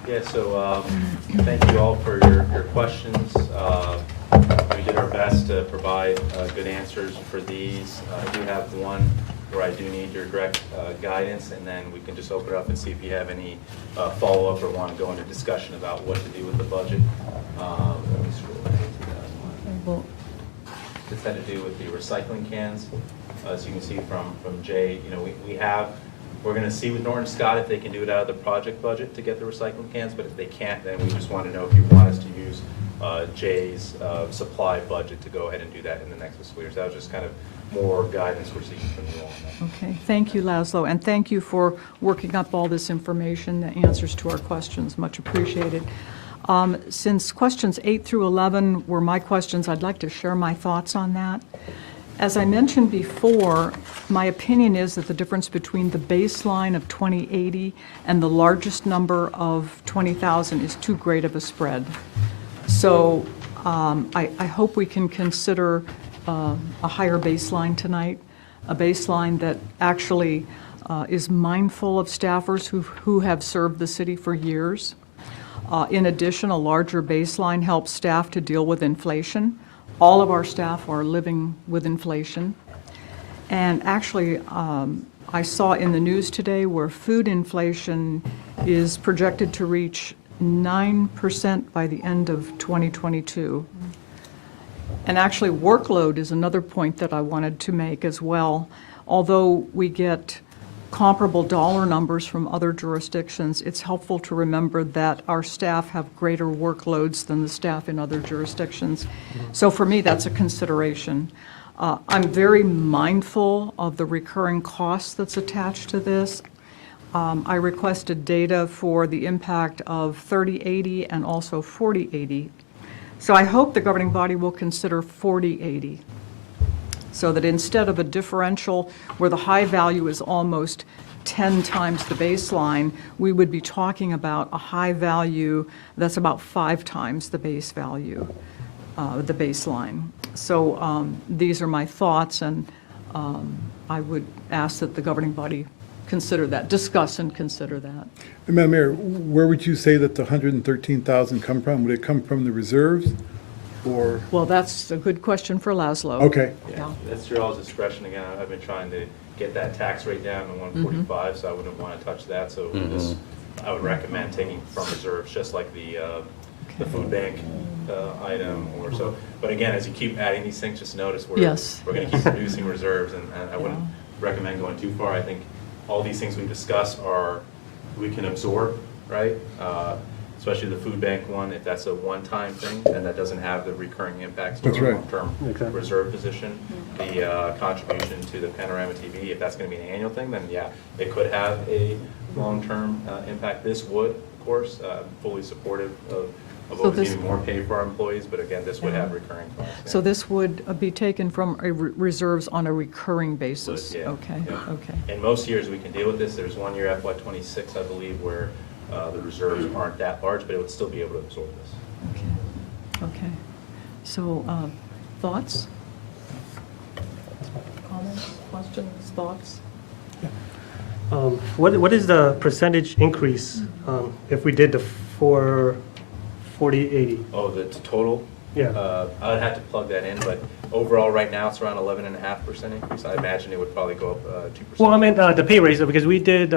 Yeah, so thank you all for your questions. We did our best to provide good answers for these. I do have one where I do need your direct guidance, and then we can just open it up and see if you have any follow-up or want to go into discussion about what to do with the budget. Let me scroll down to that one. This had to do with the recycling cans. As you can see from Jay, you know, we're going to see with Norton Scott if they can do it out of the project budget to get the recycling cans, but if they can't, then we just want to know if you want us to use Jay's supply budget to go ahead and do that in the next fiscal year. So that was just kind of more guidance we're seeking from you all on that. Okay, thank you, Laszlo, and thank you for working up all this information, the answers to our questions, much appreciated. Since questions 8 through 11 were my questions, I'd like to share my thoughts on that. As I mentioned before, my opinion is that the difference between the baseline of 2080 and the largest number of 20,000 is too great of a spread. So I hope we can consider a higher baseline tonight, a baseline that actually is mindful of staffers who have served the city for years. In addition, a larger baseline helps staff to deal with inflation. All of our staff are living with inflation. And actually, I saw in the news today where food inflation is projected to reach 9% by the end of 2022. And actually, workload is another point that I wanted to make as well. Although we get comparable dollar numbers from other jurisdictions, it's helpful to remember that our staff have greater workloads than the staff in other jurisdictions. So for me, that's a consideration. I'm very mindful of the recurring costs that's attached to this. I requested data for the impact of 3080 and also 4080. So I hope the governing body will consider 4080. So that instead of a differential where the high value is almost 10 times the baseline, we would be talking about a high value that's about 5 times the base value, the baseline. So these are my thoughts, and I would ask that the governing body consider that, discuss and consider that. And Madam Mayor, where would you say that the 113,000 come from? Would it come from the reserves or? Well, that's a good question for Laszlo. Okay. Yeah, that's your all's discretion. Again, I've been trying to get that tax rate down to 145, so I wouldn't want to touch that. So this, I would recommend taking from reserves, just like the food bank item or so. But again, as you keep adding these things, just notice we're going to keep reducing reserves, and I wouldn't recommend going too far. I think all these things we discuss we can absorb, right? Especially the food bank one, if that's a one-time thing, and that doesn't have the recurring impacts to That's a right. long-term reserve position. The contribution to the Panorama TV, if that's going to be an annual thing, then yeah, it could have a long-term impact. This would, of course, fully supportive of always giving more pay for our employees, but again, this would have recurring costs. Yeah. So this would be taken from reserves on a recurring basis? Yeah, Okay, yeah. okay. In most years, we can deal with this. There's one year, FY26, I believe, where the reserves aren't that large, but it would still be able to absorb this. Okay. So, thoughts? Comments, questions, thoughts? What is the percentage increase if we did the 4080? Oh, the total? Yeah. I would have to plug that in, but Overall, right now, it's around 11.5% increase. I imagine it would probably go up 2%. Well, I meant the pay raise, because we did,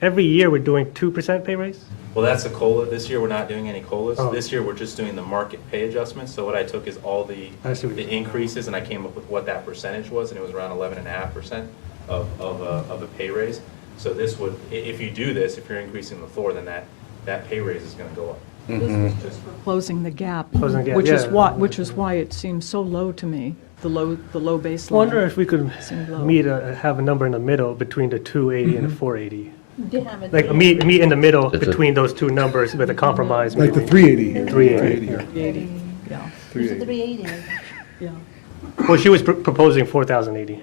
every year we're doing 2% pay raise? Well, that's a COLA. This year, we're not doing any COLAs. Oh. This year, we're just doing the market pay adjustments. So what I took is all the I see what you're saying. increases, and I came up with what that percentage was, and it was around 11.5% of a pay raise. So this would, if you do this, if you're increasing the floor, then that pay raise is going to go up. Just for Closing the gap. Closing the gap, Which is yeah. which is why it seems so low to me, the low baseline. I wonder if we could Seemed low. have a number in the middle between the 280 and the 480. Do you have a Like, meet in the middle That's it. between those two numbers with a compromise. Like the maybe. 380. 380, 380, yeah, 380. yeah, Well, she was proposing 4,080.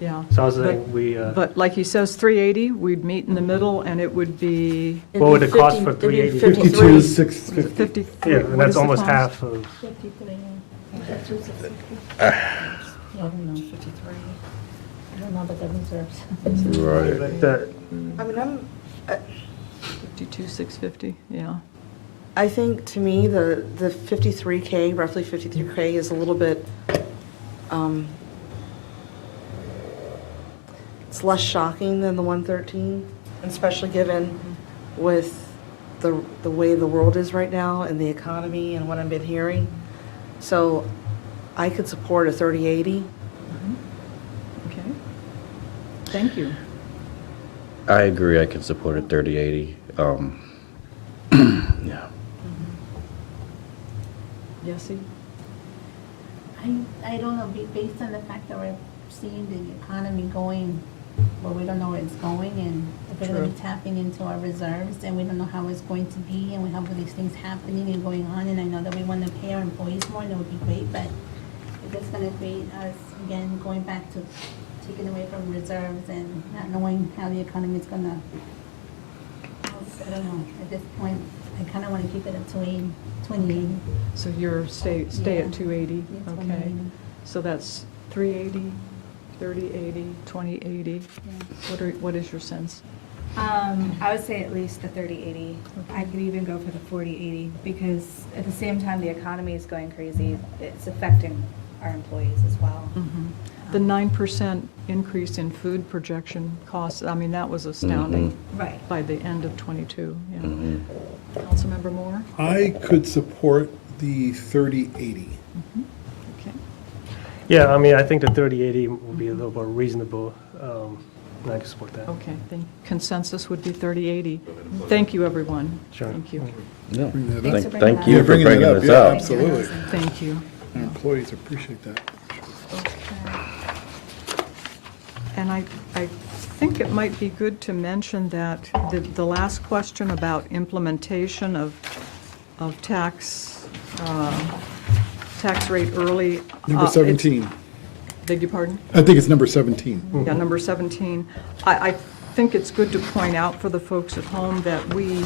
yeah. So I was saying we, But like he says, 380, we'd meet in the middle, and it would be what would it cost for 380? 52, 650. 53. Yeah, and What that's is the almost cost? half of, 53, that's 260. Yeah, I don't know, 53. I don't know about the reserves. Right. the, I mean, 52, 650, yeah. I think to me, the 53K, roughly 53K is a little bit, it's less shocking than the 113, especially given with the way the world is right now and the economy and what I've been hearing. So I could support a 3080. Okay. Thank you. I agree, I can support a 3080. Yeah. Yessie? I don't know, based on the fact that we're seeing the economy going where we don't know where it's going, and if we're going to be tapping into our reserves, and we don't know how it's going to be, and we have all these things happening and going on, and I know that we want to pay our employees more, and it would be great, but if it's going to create us, again, going back to taking away from reserves and not knowing how the economy is going to, I don't know, at this point, I kind of want to keep it at 2080. So you're stay Yeah. at 280, Yeah, okay. 2080. So that's 380, 3080, 2080. What is your sense? I would say at least the 30-80. I could even go for the 40-80 because at the same time the economy is going crazy, it's affecting our employees as well. The 9% increase in food projection costs, I mean, that was astounding. Right. By the end of '22, yeah. Councilmember Moore? I could support the 3080. Okay. yeah, I mean, I think the 3080 would be a little more reasonable. And I can support that. Okay, consensus would be 3080. Thank you, everyone. Sure. Thank you. No. Bring that Thanks up. for Thank bringing you that for Yeah, bringing it up. this Yeah, up. absolutely. Thank you. Our employees appreciate that. And I think it might be good to mention that the last question about implementation of tax rate early. Number 17. Beg your pardon? I think it's number 17. Yeah, number 17. I think it's good to point out for the folks at home that we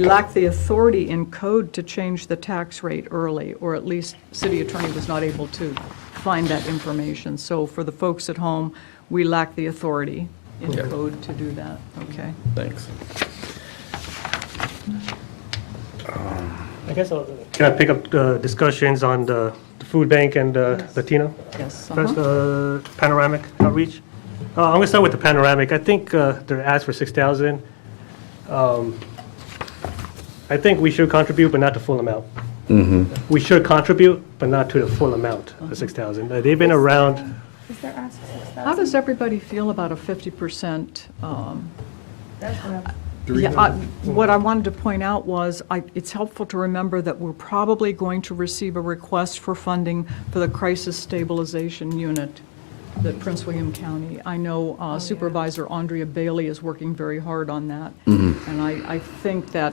lack the authority in code to change the tax rate early, or at least city attorney was not able to find that information. So for the folks at home, we lack the authority in Yeah. code to do that, okay? Thanks. I guess can I pick up the discussions on the food bank and Latino? Yes. First, panoramic outreach. I'm going to start with the panoramic. I think they're asked for 6,000. I think we should contribute, but not the full amount. We should contribute, but not to the full amount of 6,000. They've been around. Is there ask 6,000? How does everybody feel about a 50%? That's what I'm- Yeah, what I wanted to point out was, it's helpful to remember that we're probably going to receive a request for funding for the crisis stabilization unit at Prince William County. I know Supervisor Andrea Bailey is working very hard on that. And I think that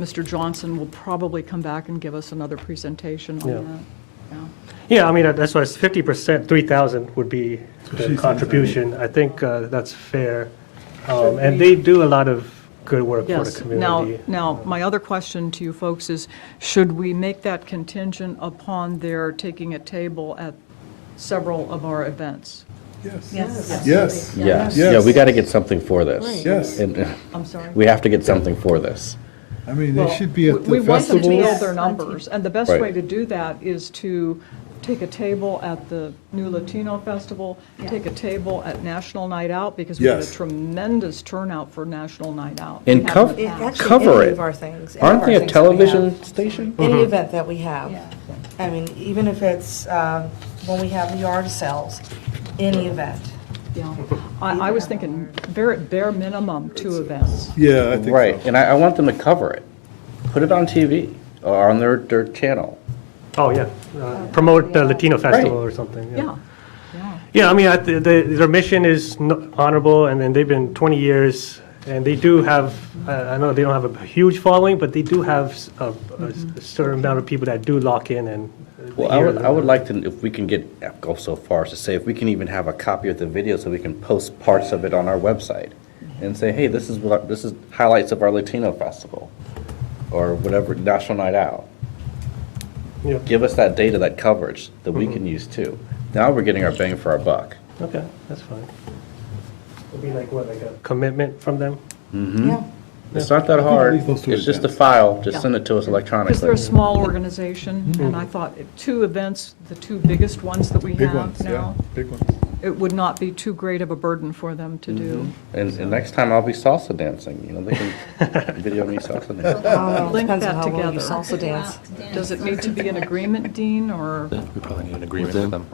Mr. Johnson will probably come back and give us another presentation on Yeah. that. Yeah. Yeah, I mean, that's why it's 50%, 3,000 would be the contribution. I think that's fair. And they do a lot of good work for the Yes. community. Now, my other question to you folks is, should we make that contingent upon their taking a table at several of our events? Yes. Yes. Yes. Yes, Yes. yeah, we got to get something for this. Yes. And I'm sorry? we have to get something for this. I mean, Well, they should be at we the want them to build festivals. their numbers, and the best Right. way to do that is to take a table at the New Latino Festival, take a table at National Night Out, because we had a Yes. tremendous turnout for National Night Out. And We had cov- in the past. Actually, Cover any it. of our things. any Aren't of our they a things that we have. television station? Any event that we have. Yeah. I mean, even if it's when we have the yard sales, any event. Yeah. I was thinking bare minimum 2 events. Yeah, I think so. Right, and I want them to cover it. Put it on TV or on their channel. Oh, yeah. Promote the Latino Festival or something. Yeah, yeah. Yeah, I mean, their mission is honorable, and then they've been 20 years, and they do have, I know they don't have a huge following, but they do have a certain amount of people that do lock in and. Well, I would like to, if we can go so far as to say, if we can even have a copy of the video so we can post parts of it on our website and say, hey, this is highlights of our Latino festival or whatever, National Night Out. Yeah. Give us that data, that coverage that we can use too. Now we're getting our bang for our buck. Okay, that's fine. It'll be like, what, like a commitment from them? Yeah. It's not that hard. leave those two It's just a events. file. Just Yeah. send it to us electronically. Because they're a small organization, and I thought 2 events, the 2 biggest ones that we Big have ones, yeah, now, big ones. it would not be too great of a burden for them to do. And next time I'll be salsa dancing, they can video me salsa dancing. Link Depends on that how well you together. salsa dance. Does it need to be an agreement, Dean, or? We probably need an agreement with them.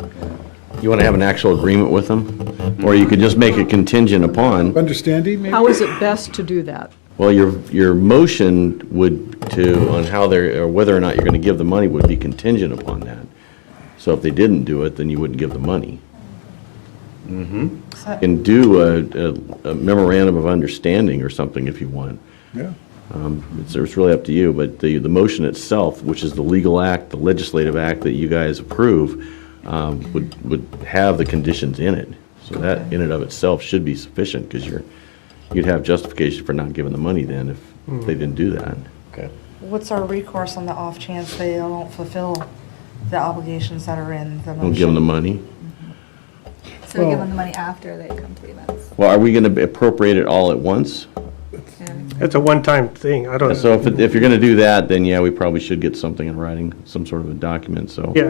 You want to have an actual agreement with them? Or you could just make it contingent upon, Understanding, maybe? How is it best to do that? well, your motion would on how they're, or whether or not you're going to give the money would be contingent upon that. So if they didn't do it, then you wouldn't give the money. You can do a memorandum of understanding or something if you want. Yeah. It's really up to you, but the motion itself, which is the legal act, the legislative act that you guys approve, would have the conditions in it. So that in and of itself should be sufficient, because you'd have justification for not giving the money then if they didn't do that. Okay. What's our recourse on the off chance they don't fulfill the obligations that are in the motion? Don't give them the money. So we give them the money after they come to the events. Well, are we going to appropriate it all at once? It's a one-time thing. I don't. So if you're going to do that, then yeah, we probably should get something in writing, some sort of a document, so. Yeah,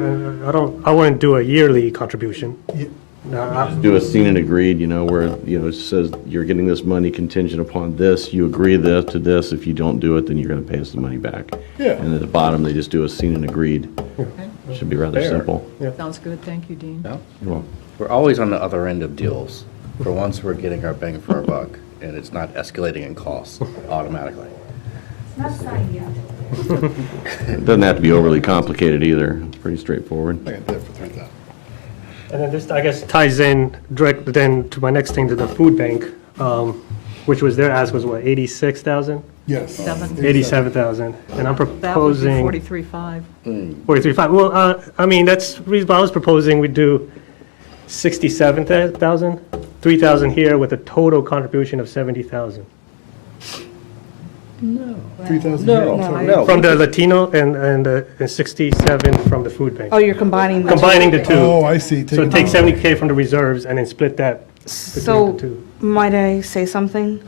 I wouldn't do a yearly contribution. No, Do a seen and agreed, where, it says you're getting this money contingent upon this, you agree to this, if you don't do it, then you're gonna pay us the money back. Yeah. And at the bottom, they just do a seen and agreed. Should be rather Fair. simple. Sounds good, thank you, Dean. No? Well, We're always on the other end of deals. For once, we're getting our bang for our buck, and it's not escalating in costs automatically. It's not signed yet. It doesn't have to be overly complicated either, it's pretty straightforward. I can do it for 3,000. And then this, I guess, ties in direct then to my next thing, to the food bank, which was, their ask was what, 86,000? Yes. 87,000, and I'm That would be proposing 43.5. 43.5. Well, I mean, that's reasonable. I was proposing we do 67,000, 3,000 here with a total contribution of 70,000. 3,000 No, here. no. From the Latino and 67 from the food bank. Oh, you're combining the two. Combining the two. Oh, I see. So Taking take out. 70K from the reserves and then split that between So, the two. might I say something?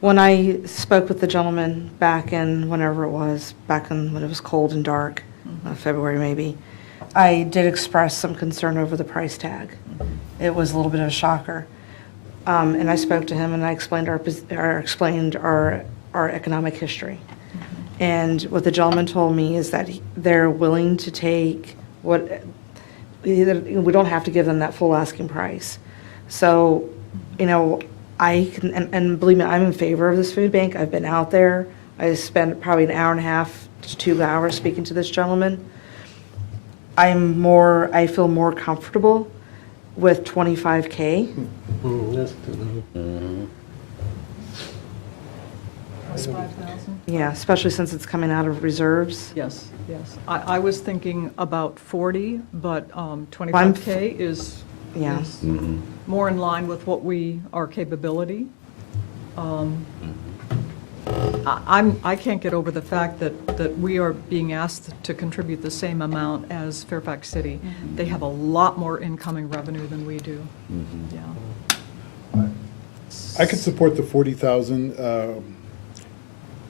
When I spoke with the gentleman back in, whenever it was, back in when it was cold and dark, February maybe, I did express some concern over the price tag. It was a little bit of a shocker. And I spoke to him and I explained our economic history. And what the gentleman told me is that they're willing to take what, we don't have to give them that full asking price. So, I can, and believe me, I'm in favor of this food bank. I've been out there. I spent probably an hour and a half to 2 hours speaking to this gentleman. I feel more comfortable with 25K. That's That's 5,000? Yeah, especially since it's coming out of reserves. Yes, yes. I was thinking about 40, but 25K is Yeah. is more in line with what our capability. I can't get over the fact that we are being asked to contribute the same amount as Fairfax City. They have a lot more incoming revenue than we do. Yeah. I could support the 40,000.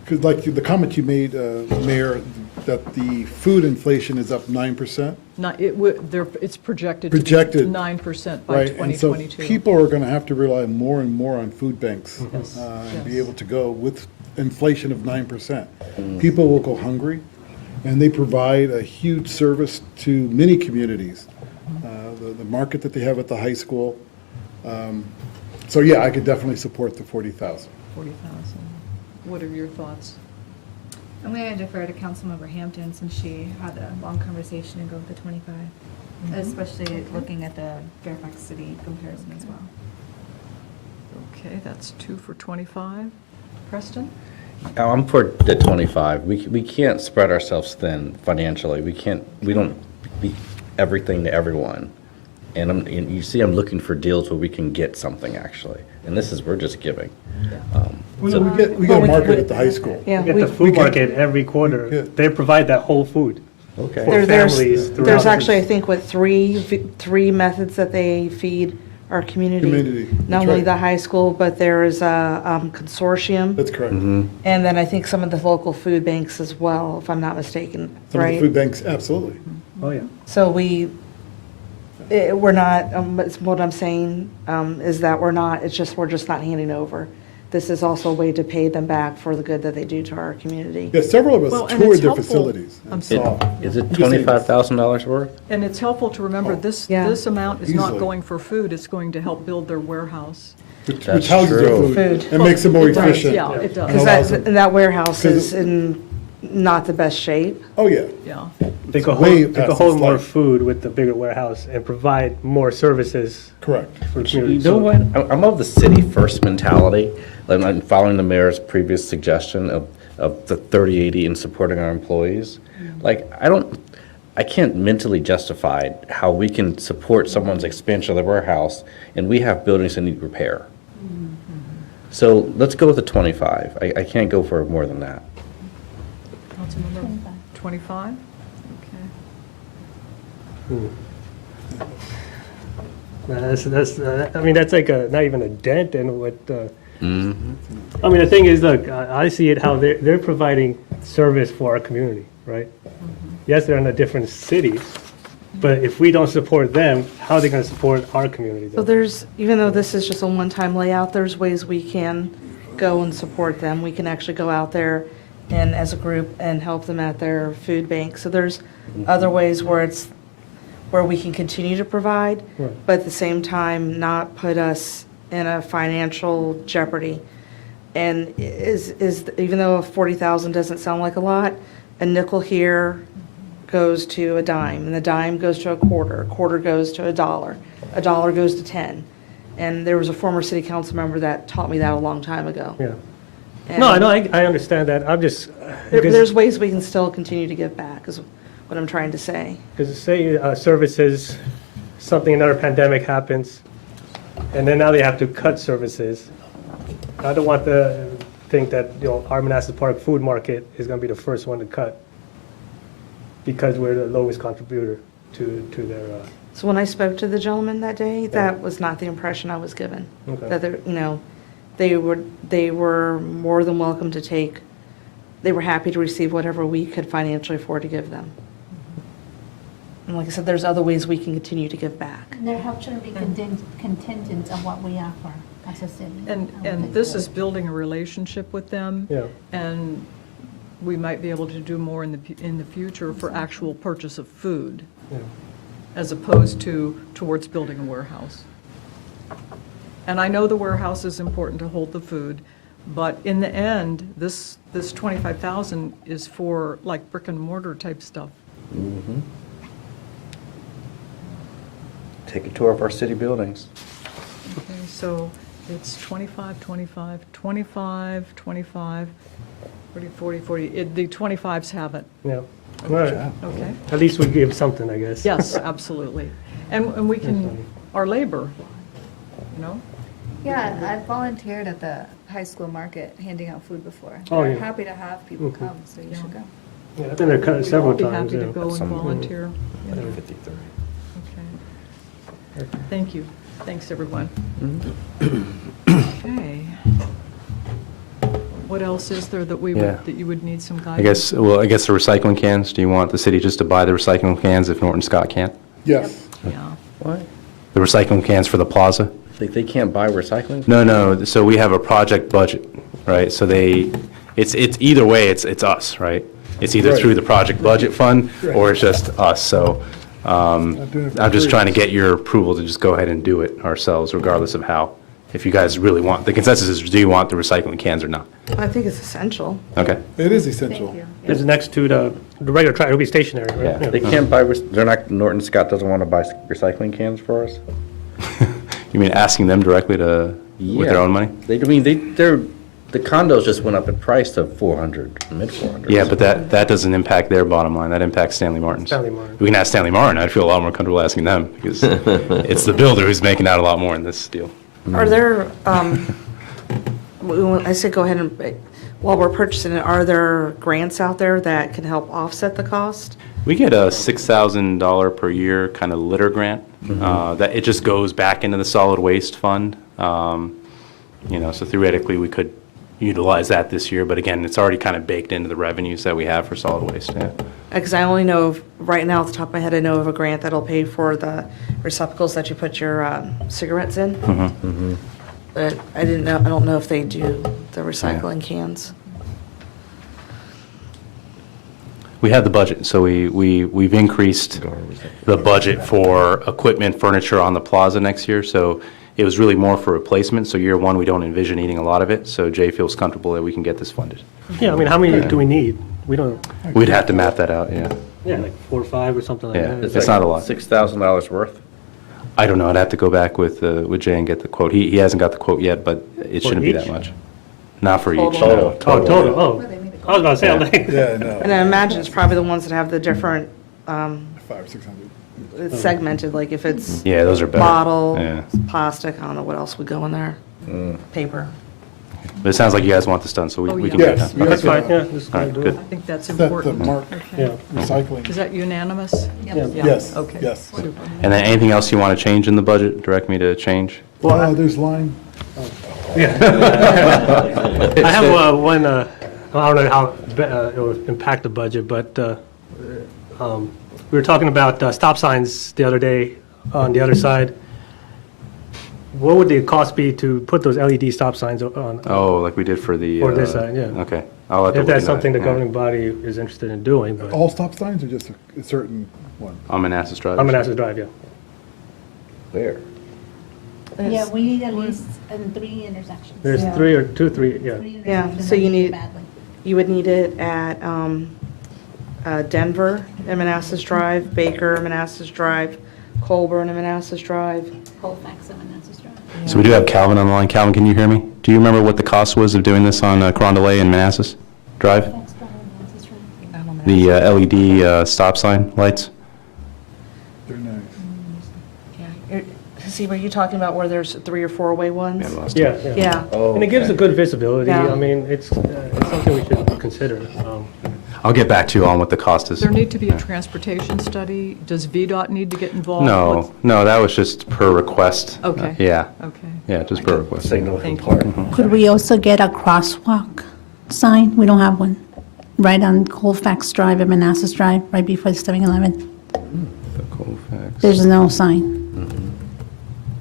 because like the comment you made, Mayor, that the food inflation is up 9%, Not, it's projected Projected. to be 9% by right? And so 2022. people are going to have to rely more and more on food banks Yes, and be yes. able to go with inflation of 9%. People will go hungry, and they provide a huge service to many communities. The market that they have at the high school. So yeah, I could definitely support the 40,000. 40,000. What are your thoughts? I'm going to defer to Councilmember Hampton since she had a long conversation and go with the 25, especially looking at the Fairfax City comparison as well. Okay, that's 2 for 25. Preston? I'm for the 25. We can't spread ourselves thin financially. We don't be everything to everyone. And you see, I'm looking for deals where we can get something actually. And we're just giving. We got a market at the high school. Yeah, We get we- the food market every quarter. Yeah. They provide that whole food Okay. for there's families throughout. there's actually, I think, three methods that they feed our community. Community, Not that's only right. the high school, but there is a consortium, That's correct. and then I think some of the local food banks as well, if I'm not mistaken, Some of the right? food banks, absolutely. Oh, yeah. So we're not, it's what I'm saying, is that we're just not handing over. This is also a way to pay them back for the good that they do to our community. Yeah, several of Well, us and toured it's their helpful- facilities. I'm and sorry. saw. Is it I'm just saying, $25,000 worth? And it's helpful to remember this, Yeah. this amount is not Easily. going for food, it's going to help build their warehouse. Which That's houses their true. food Food. and makes it more It does, efficient. Yeah, it and does, Because allows them- that warehouse 'Cause is in not the best shape. Oh, yeah. yeah. They could way hold, past its more life. food with the bigger warehouse and provide more services Correct. for the You community. know what? I'm of the city first mentality. Like, I'm following the mayor's previous suggestion of the 30/80 and supporting our employees. Like, I can't mentally justify how we can support someone's expansion of the warehouse and we have buildings that need repair. So let's go with the 25. I can't go for more than that. Councilmember, 25? Okay. I mean, that's like not even a dent in what, I mean, the thing is, look, I see it how they're providing service for our community, right? Yes, they're in a different city, but if we don't support them, how are they going to support our community? So then? even though this is just a one-time layout, there's ways we can go and support them. We can actually go out there and as a group and help them at their food bank. So there's other ways where we can continue to provide, Right. but at the same time, not put us in a financial jeopardy. And even though 40,000 doesn't sound like a lot, a nickel here goes to a dime, and the dime goes to a quarter goes to a dollar goes to 10. And there was a former city council member that taught me that a long time ago. Yeah. And No, I understand that. I'm just, There's ways we can still continue to give back, is what I'm trying to say. because say services, something, another pandemic happens, and then now they have to cut services. I don't want to think that, our Manassas Park food market is going to be the first one to cut because we're the lowest contributor to their, So when I spoke to the gentleman that day, that was not the impression I was given. Okay. That they were more than welcome to take, they were happy to receive whatever we could financially afford to give them. And like I said, there's other ways we can continue to give back. Their help shouldn't be contingent on what we offer as a city. I don't And think this so. is building a relationship with them. Yeah. And we might be able to do more in the future for actual purchase of food, yeah. as opposed to towards building a warehouse. And I know the warehouse is important to hold the food, but in the end, this 25,000 is for like brick and mortar type stuff. Take a tour of our city buildings. Okay, so it's 25, 25, 25, 25, 40, 40, 40. The 25s have it, Yeah. All right. okay? At least we give something, I guess. Yes, absolutely. And we can, our labor, Yeah, I volunteered at the high school market handing out food before. Oh, They're yeah. happy to have people come, so you should go. Yeah, I've been there several We'll be times, happy to yeah. go and Some- volunteer. Yeah, 50/30. okay. Thank you. Thanks, everyone. Okay. What what else is there that we Yeah. would, that you would need some guidance? I guess the recycling cans, do you want the city just to buy the recycling cans if Norton Scott can't? Yes. Yeah. What? The recycling cans for the plaza? They can't buy recycling? No, so we have a project budget, right? So it's either way, it's us, right? It's either through the project budget fund, or it's just us, so, doing it for I'm just free. trying to get your approval to just go ahead and do it ourselves, regardless of how. If you guys really want, the consensus is, do you want the recycling cans or not? I think it's essential. Okay. It is essential. It's next to the regular track, it'll be stationary, right? Yeah. They can't buy, they're not, Norton Scott doesn't want to buy recycling cans for us? You mean asking them directly to, with their Yeah. own money? The condos just went up in price to 400, mid-400s. Yeah, but that doesn't impact their bottom line, that impacts Stanley Martin's. Stanley Martin. We can ask Stanley Martin, I'd feel a lot more comfortable asking them, because it's the builder who's making out a lot more in this deal. Are there, I say go ahead and, while we're purchasing it, are there grants out there that can help offset the cost? We get a $6,000 per year kind of litter grant, that it just goes back into the solid waste fund. So theoretically, we could utilize that this year, but again, it's already kind of baked into the revenues that we have for solid waste, yeah. Because I only know of, right now off the top of my head, I know of a grant that'll pay for the receptacles that you put your cigarettes in. But I don't know if they do the recycling cans. We have the budget, so we've increased the budget for equipment, furniture on the plaza next year, so it was really more for replacement, so year one, we don't envision needing a lot of it, so Jay feels comfortable that we can get this funded. Yeah, I mean, how many do we need? We don't, We'd have to map that out, yeah. yeah, like 4 or 5 or something like Yeah. that. It's not a lot. $6,000 worth? I don't know, I'd have to go back with Jay and get the quote. He hasn't got the quote yet, but it For shouldn't be each? that much. Not for each. Total. no. Oh, total, oh. I was about to say, I'm like, Yeah, no, And I imagine it's probably the ones that have the different, 500, 600. it's segmented, like if it's Yeah, those are better. bottle, Yeah. plastic, I don't know what else would go in there. Paper. But it sounds like you guys want this done, so Oh, we yeah. can get it Yes, done. we that's have fine, to yeah, just All gonna right, do good. it. I think that's set the important. mark, Yeah. recycling. Is that unanimous? Yeah. Yes, Okay. yes. Super. And then anything else you want to change in the budget, direct me to change? There's line. Yeah. I have one, I don't know how it will impact the budget, but we were talking about stop signs the other day on the other side. What would the cost be to put those LED stop signs on? Oh, like we did for the. For this side, yeah. Okay. I'll have to If look that's into something that, the yeah. governing body is interested in doing, but All stop signs or just a certain one? On Manassas Drive. I'm Manassas Drive, yeah. Where? Yeah, we need at least 3 intersections. There's Yeah. 3 or 2, 3, yeah. 3 Yeah, intersections so that you we need- badly. You would need it at Denver and Manassas Drive, Baker, Manassas Drive, Colburn and Manassas Drive. Colfax and Manassas Drive. So we do have Calvin on the line. Calvin, can you hear me? Do you remember what the cost was of doing this on Carondelet and Manassas Drive? Colfax Drive and Manassas Drive. The LED stop sign lights? They're nice. See, were you talking about where there's 3 or 4-way ones? Yeah, yeah. Yeah. And it gives a good visibility. Yeah. I mean, it's something we should consider. I'll get back to you on what the cost is. Does there need to be a transportation study? Does VDOT need to get involved? No, that was just per request. Okay. Yeah, Okay. yeah, just per request. Signal Thank compliant. Could we also get a crosswalk sign? We don't have one. Right on Colfax Drive and Manassas Drive, right before the 7-Eleven. The Colfax. There's no sign.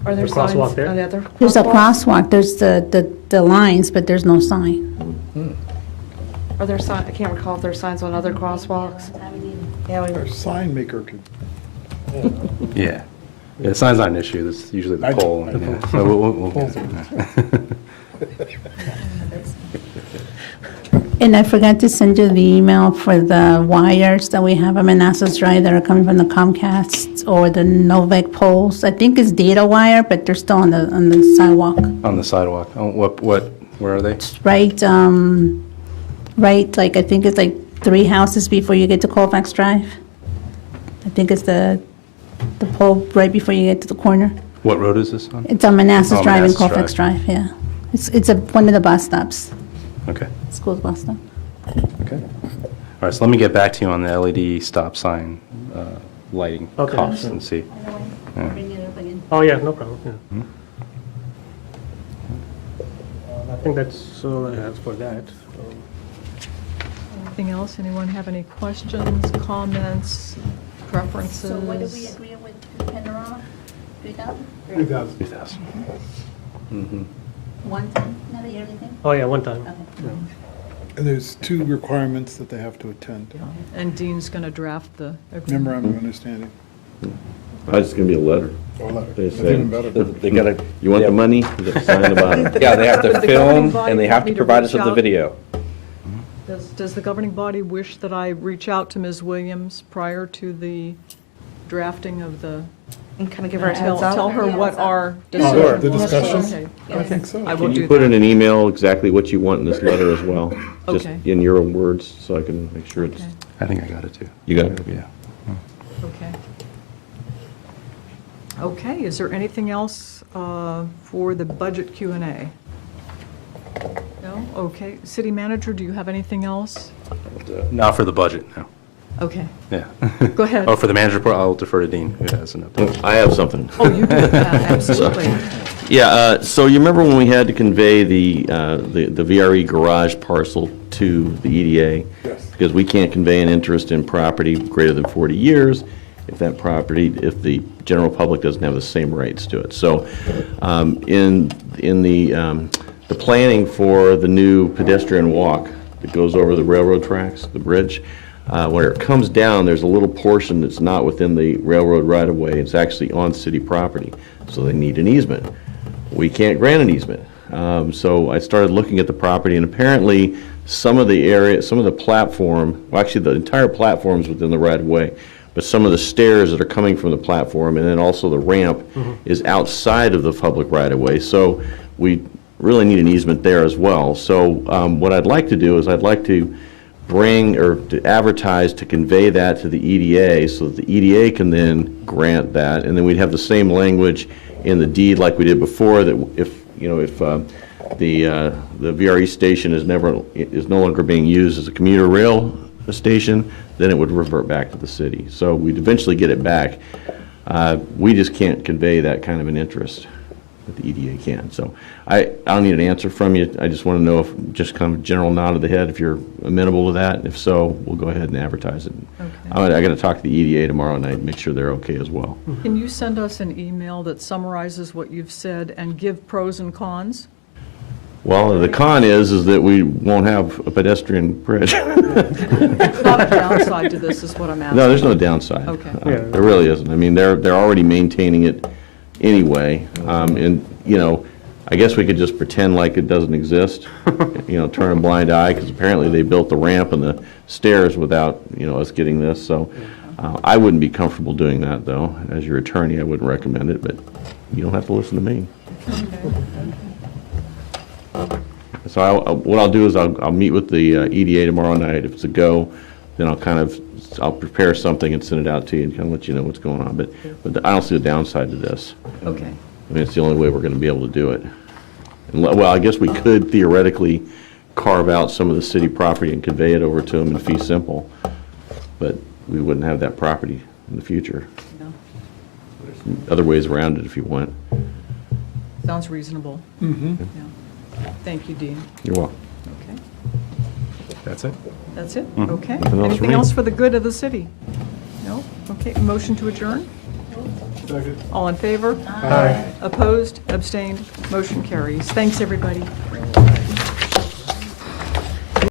Are there The crosswalk signs there? on the other There's a crosswalks? crosswalk, there's the lines, but there's no sign. Are there signs, I can't recall if there's signs on other crosswalks. Yeah, Our sign maker could, Yeah. Yeah, the sign's not an issue. That's usually the I know, pole. I know. Yeah. So we'll get there. And I forgot to send you the email for the wires that we have on Manassas Drive that are coming from the Comcast or the Novec poles. I think it's data wire, but they're still on the sidewalk. On the sidewalk. Oh, where are they? Right, right, like, I think it's like 3 houses before you get to Colfax Drive. I think it's the pole right before you get to the corner. What road is this on? It's on Manassas Oh, Drive and Manassas Colfax Drive, yeah. It's one of the bus stops, Okay, school bus stop. okay. All right, so let me get back to you on the LED stop sign lighting Okay. costs and see. Yeah. Bring it up again. Oh, yeah, no problem, yeah. I think that's all I have for that. Anything else? Anyone have any questions, comments, preferences? So what did we agree with Panorama? 3,000? 3,000. 2,000. One time, not a yearly thing? Oh, yeah, one time. Okay. And there's 2 requirements that they have to attend. And Dean's going to draft the agreement. Memorandum of understanding. It's going to be a letter. Or letter. They That's say, even better. They gotta, you want the money? Sign the bottom. yeah, they have Would to the governing film body and they want have me to to provide us reach with the out? video. Does the governing body wish that I reach out to Ms. Williams prior to the drafting of the? And kind of give her a Tell heads up. her what our Sure. decision. The discussion? Okay. I think so. I will Can do you put in that. an email exactly what you want in this letter as well? Just Okay. in your own words, so I can make sure it's, Okay. I think I got it too. you got it? Yeah. Okay. Okay, is there anything else for the budget Q&A? No? Okay. City manager, do you have anything else? Not for the budget, no. Okay, Yeah. go ahead. Oh, for the manager report, I'll defer to Dean, who has an update. I have something. Oh, you do, yeah, absolutely. Yeah, so you remember when we had to convey the VRE garage parcel to the EDA? Yes. Because we can't convey an interest in property greater than 40 years if that property, if the general public doesn't have the same rights to it. So in the planning for the new pedestrian walk that goes over the railroad tracks, the bridge, where it comes down, there's a little portion that's not within the railroad right-of-way. It's actually on city property, so they need an easement. We can't grant an easement. So I started looking at the property, and apparently some of the area, some of the platform, well, actually the entire platform is within the right-of-way, but some of the stairs that are coming from the platform, and then also the ramp is outside of the public right-of-way. So we really need an easement there as well. So what I'd like to do is I'd like to bring or to advertise to convey that to the EDA so that the EDA can then grant that, and then we'd have the same language in the deed like we did before, that if the VRE station is no longer being used as a commuter rail station, then it would revert back to the city. So we'd eventually get it back. We just can't convey that kind of an interest that the EDA can. So I don't need an answer from you. I just want to know if, just kind of a general nod of the head, if you're amenable to that. If so, we'll go ahead and advertise it. Okay. I got to talk to the EDA tomorrow night, make sure they're okay as well. Can you send us an email that summarizes what you've said and give pros and cons? Well, the con is that we won't have a pedestrian bridge. There's not a downside to this, is what I'm asking. No, there's no downside. Okay. There really isn't. I mean, they're already maintaining it anyway. And, I guess we could just pretend like it doesn't exist, turn a blind eye, because apparently they built the ramp and the stairs without, us getting this. So I wouldn't be comfortable doing that, though. As your attorney, I wouldn't recommend it, but you don't have to listen to me. So what I'll do is I'll meet with the EDA tomorrow night. If it's a go, then I'll prepare something and send it out to you and kind of let you know what's going on. But I don't see a downside to this. Okay. I mean, it's the only way we're going to be able to do it. Well, I guess we could theoretically carve out some of the city property and convey it over to them in fee simple, but we wouldn't have that property in the future. No. There's other ways around it if you want. Sounds reasonable. Mm-hmm. Yeah. Thank you, Dean. You're welcome. Okay. That's it? That's it? Mhm. Okay. Nothing else for Anything me. else for the good of the city? No? Okay, motion to adjourn? Second. All in favor? Aye. Opposed? Abstained? Motion carries. Thanks, everybody.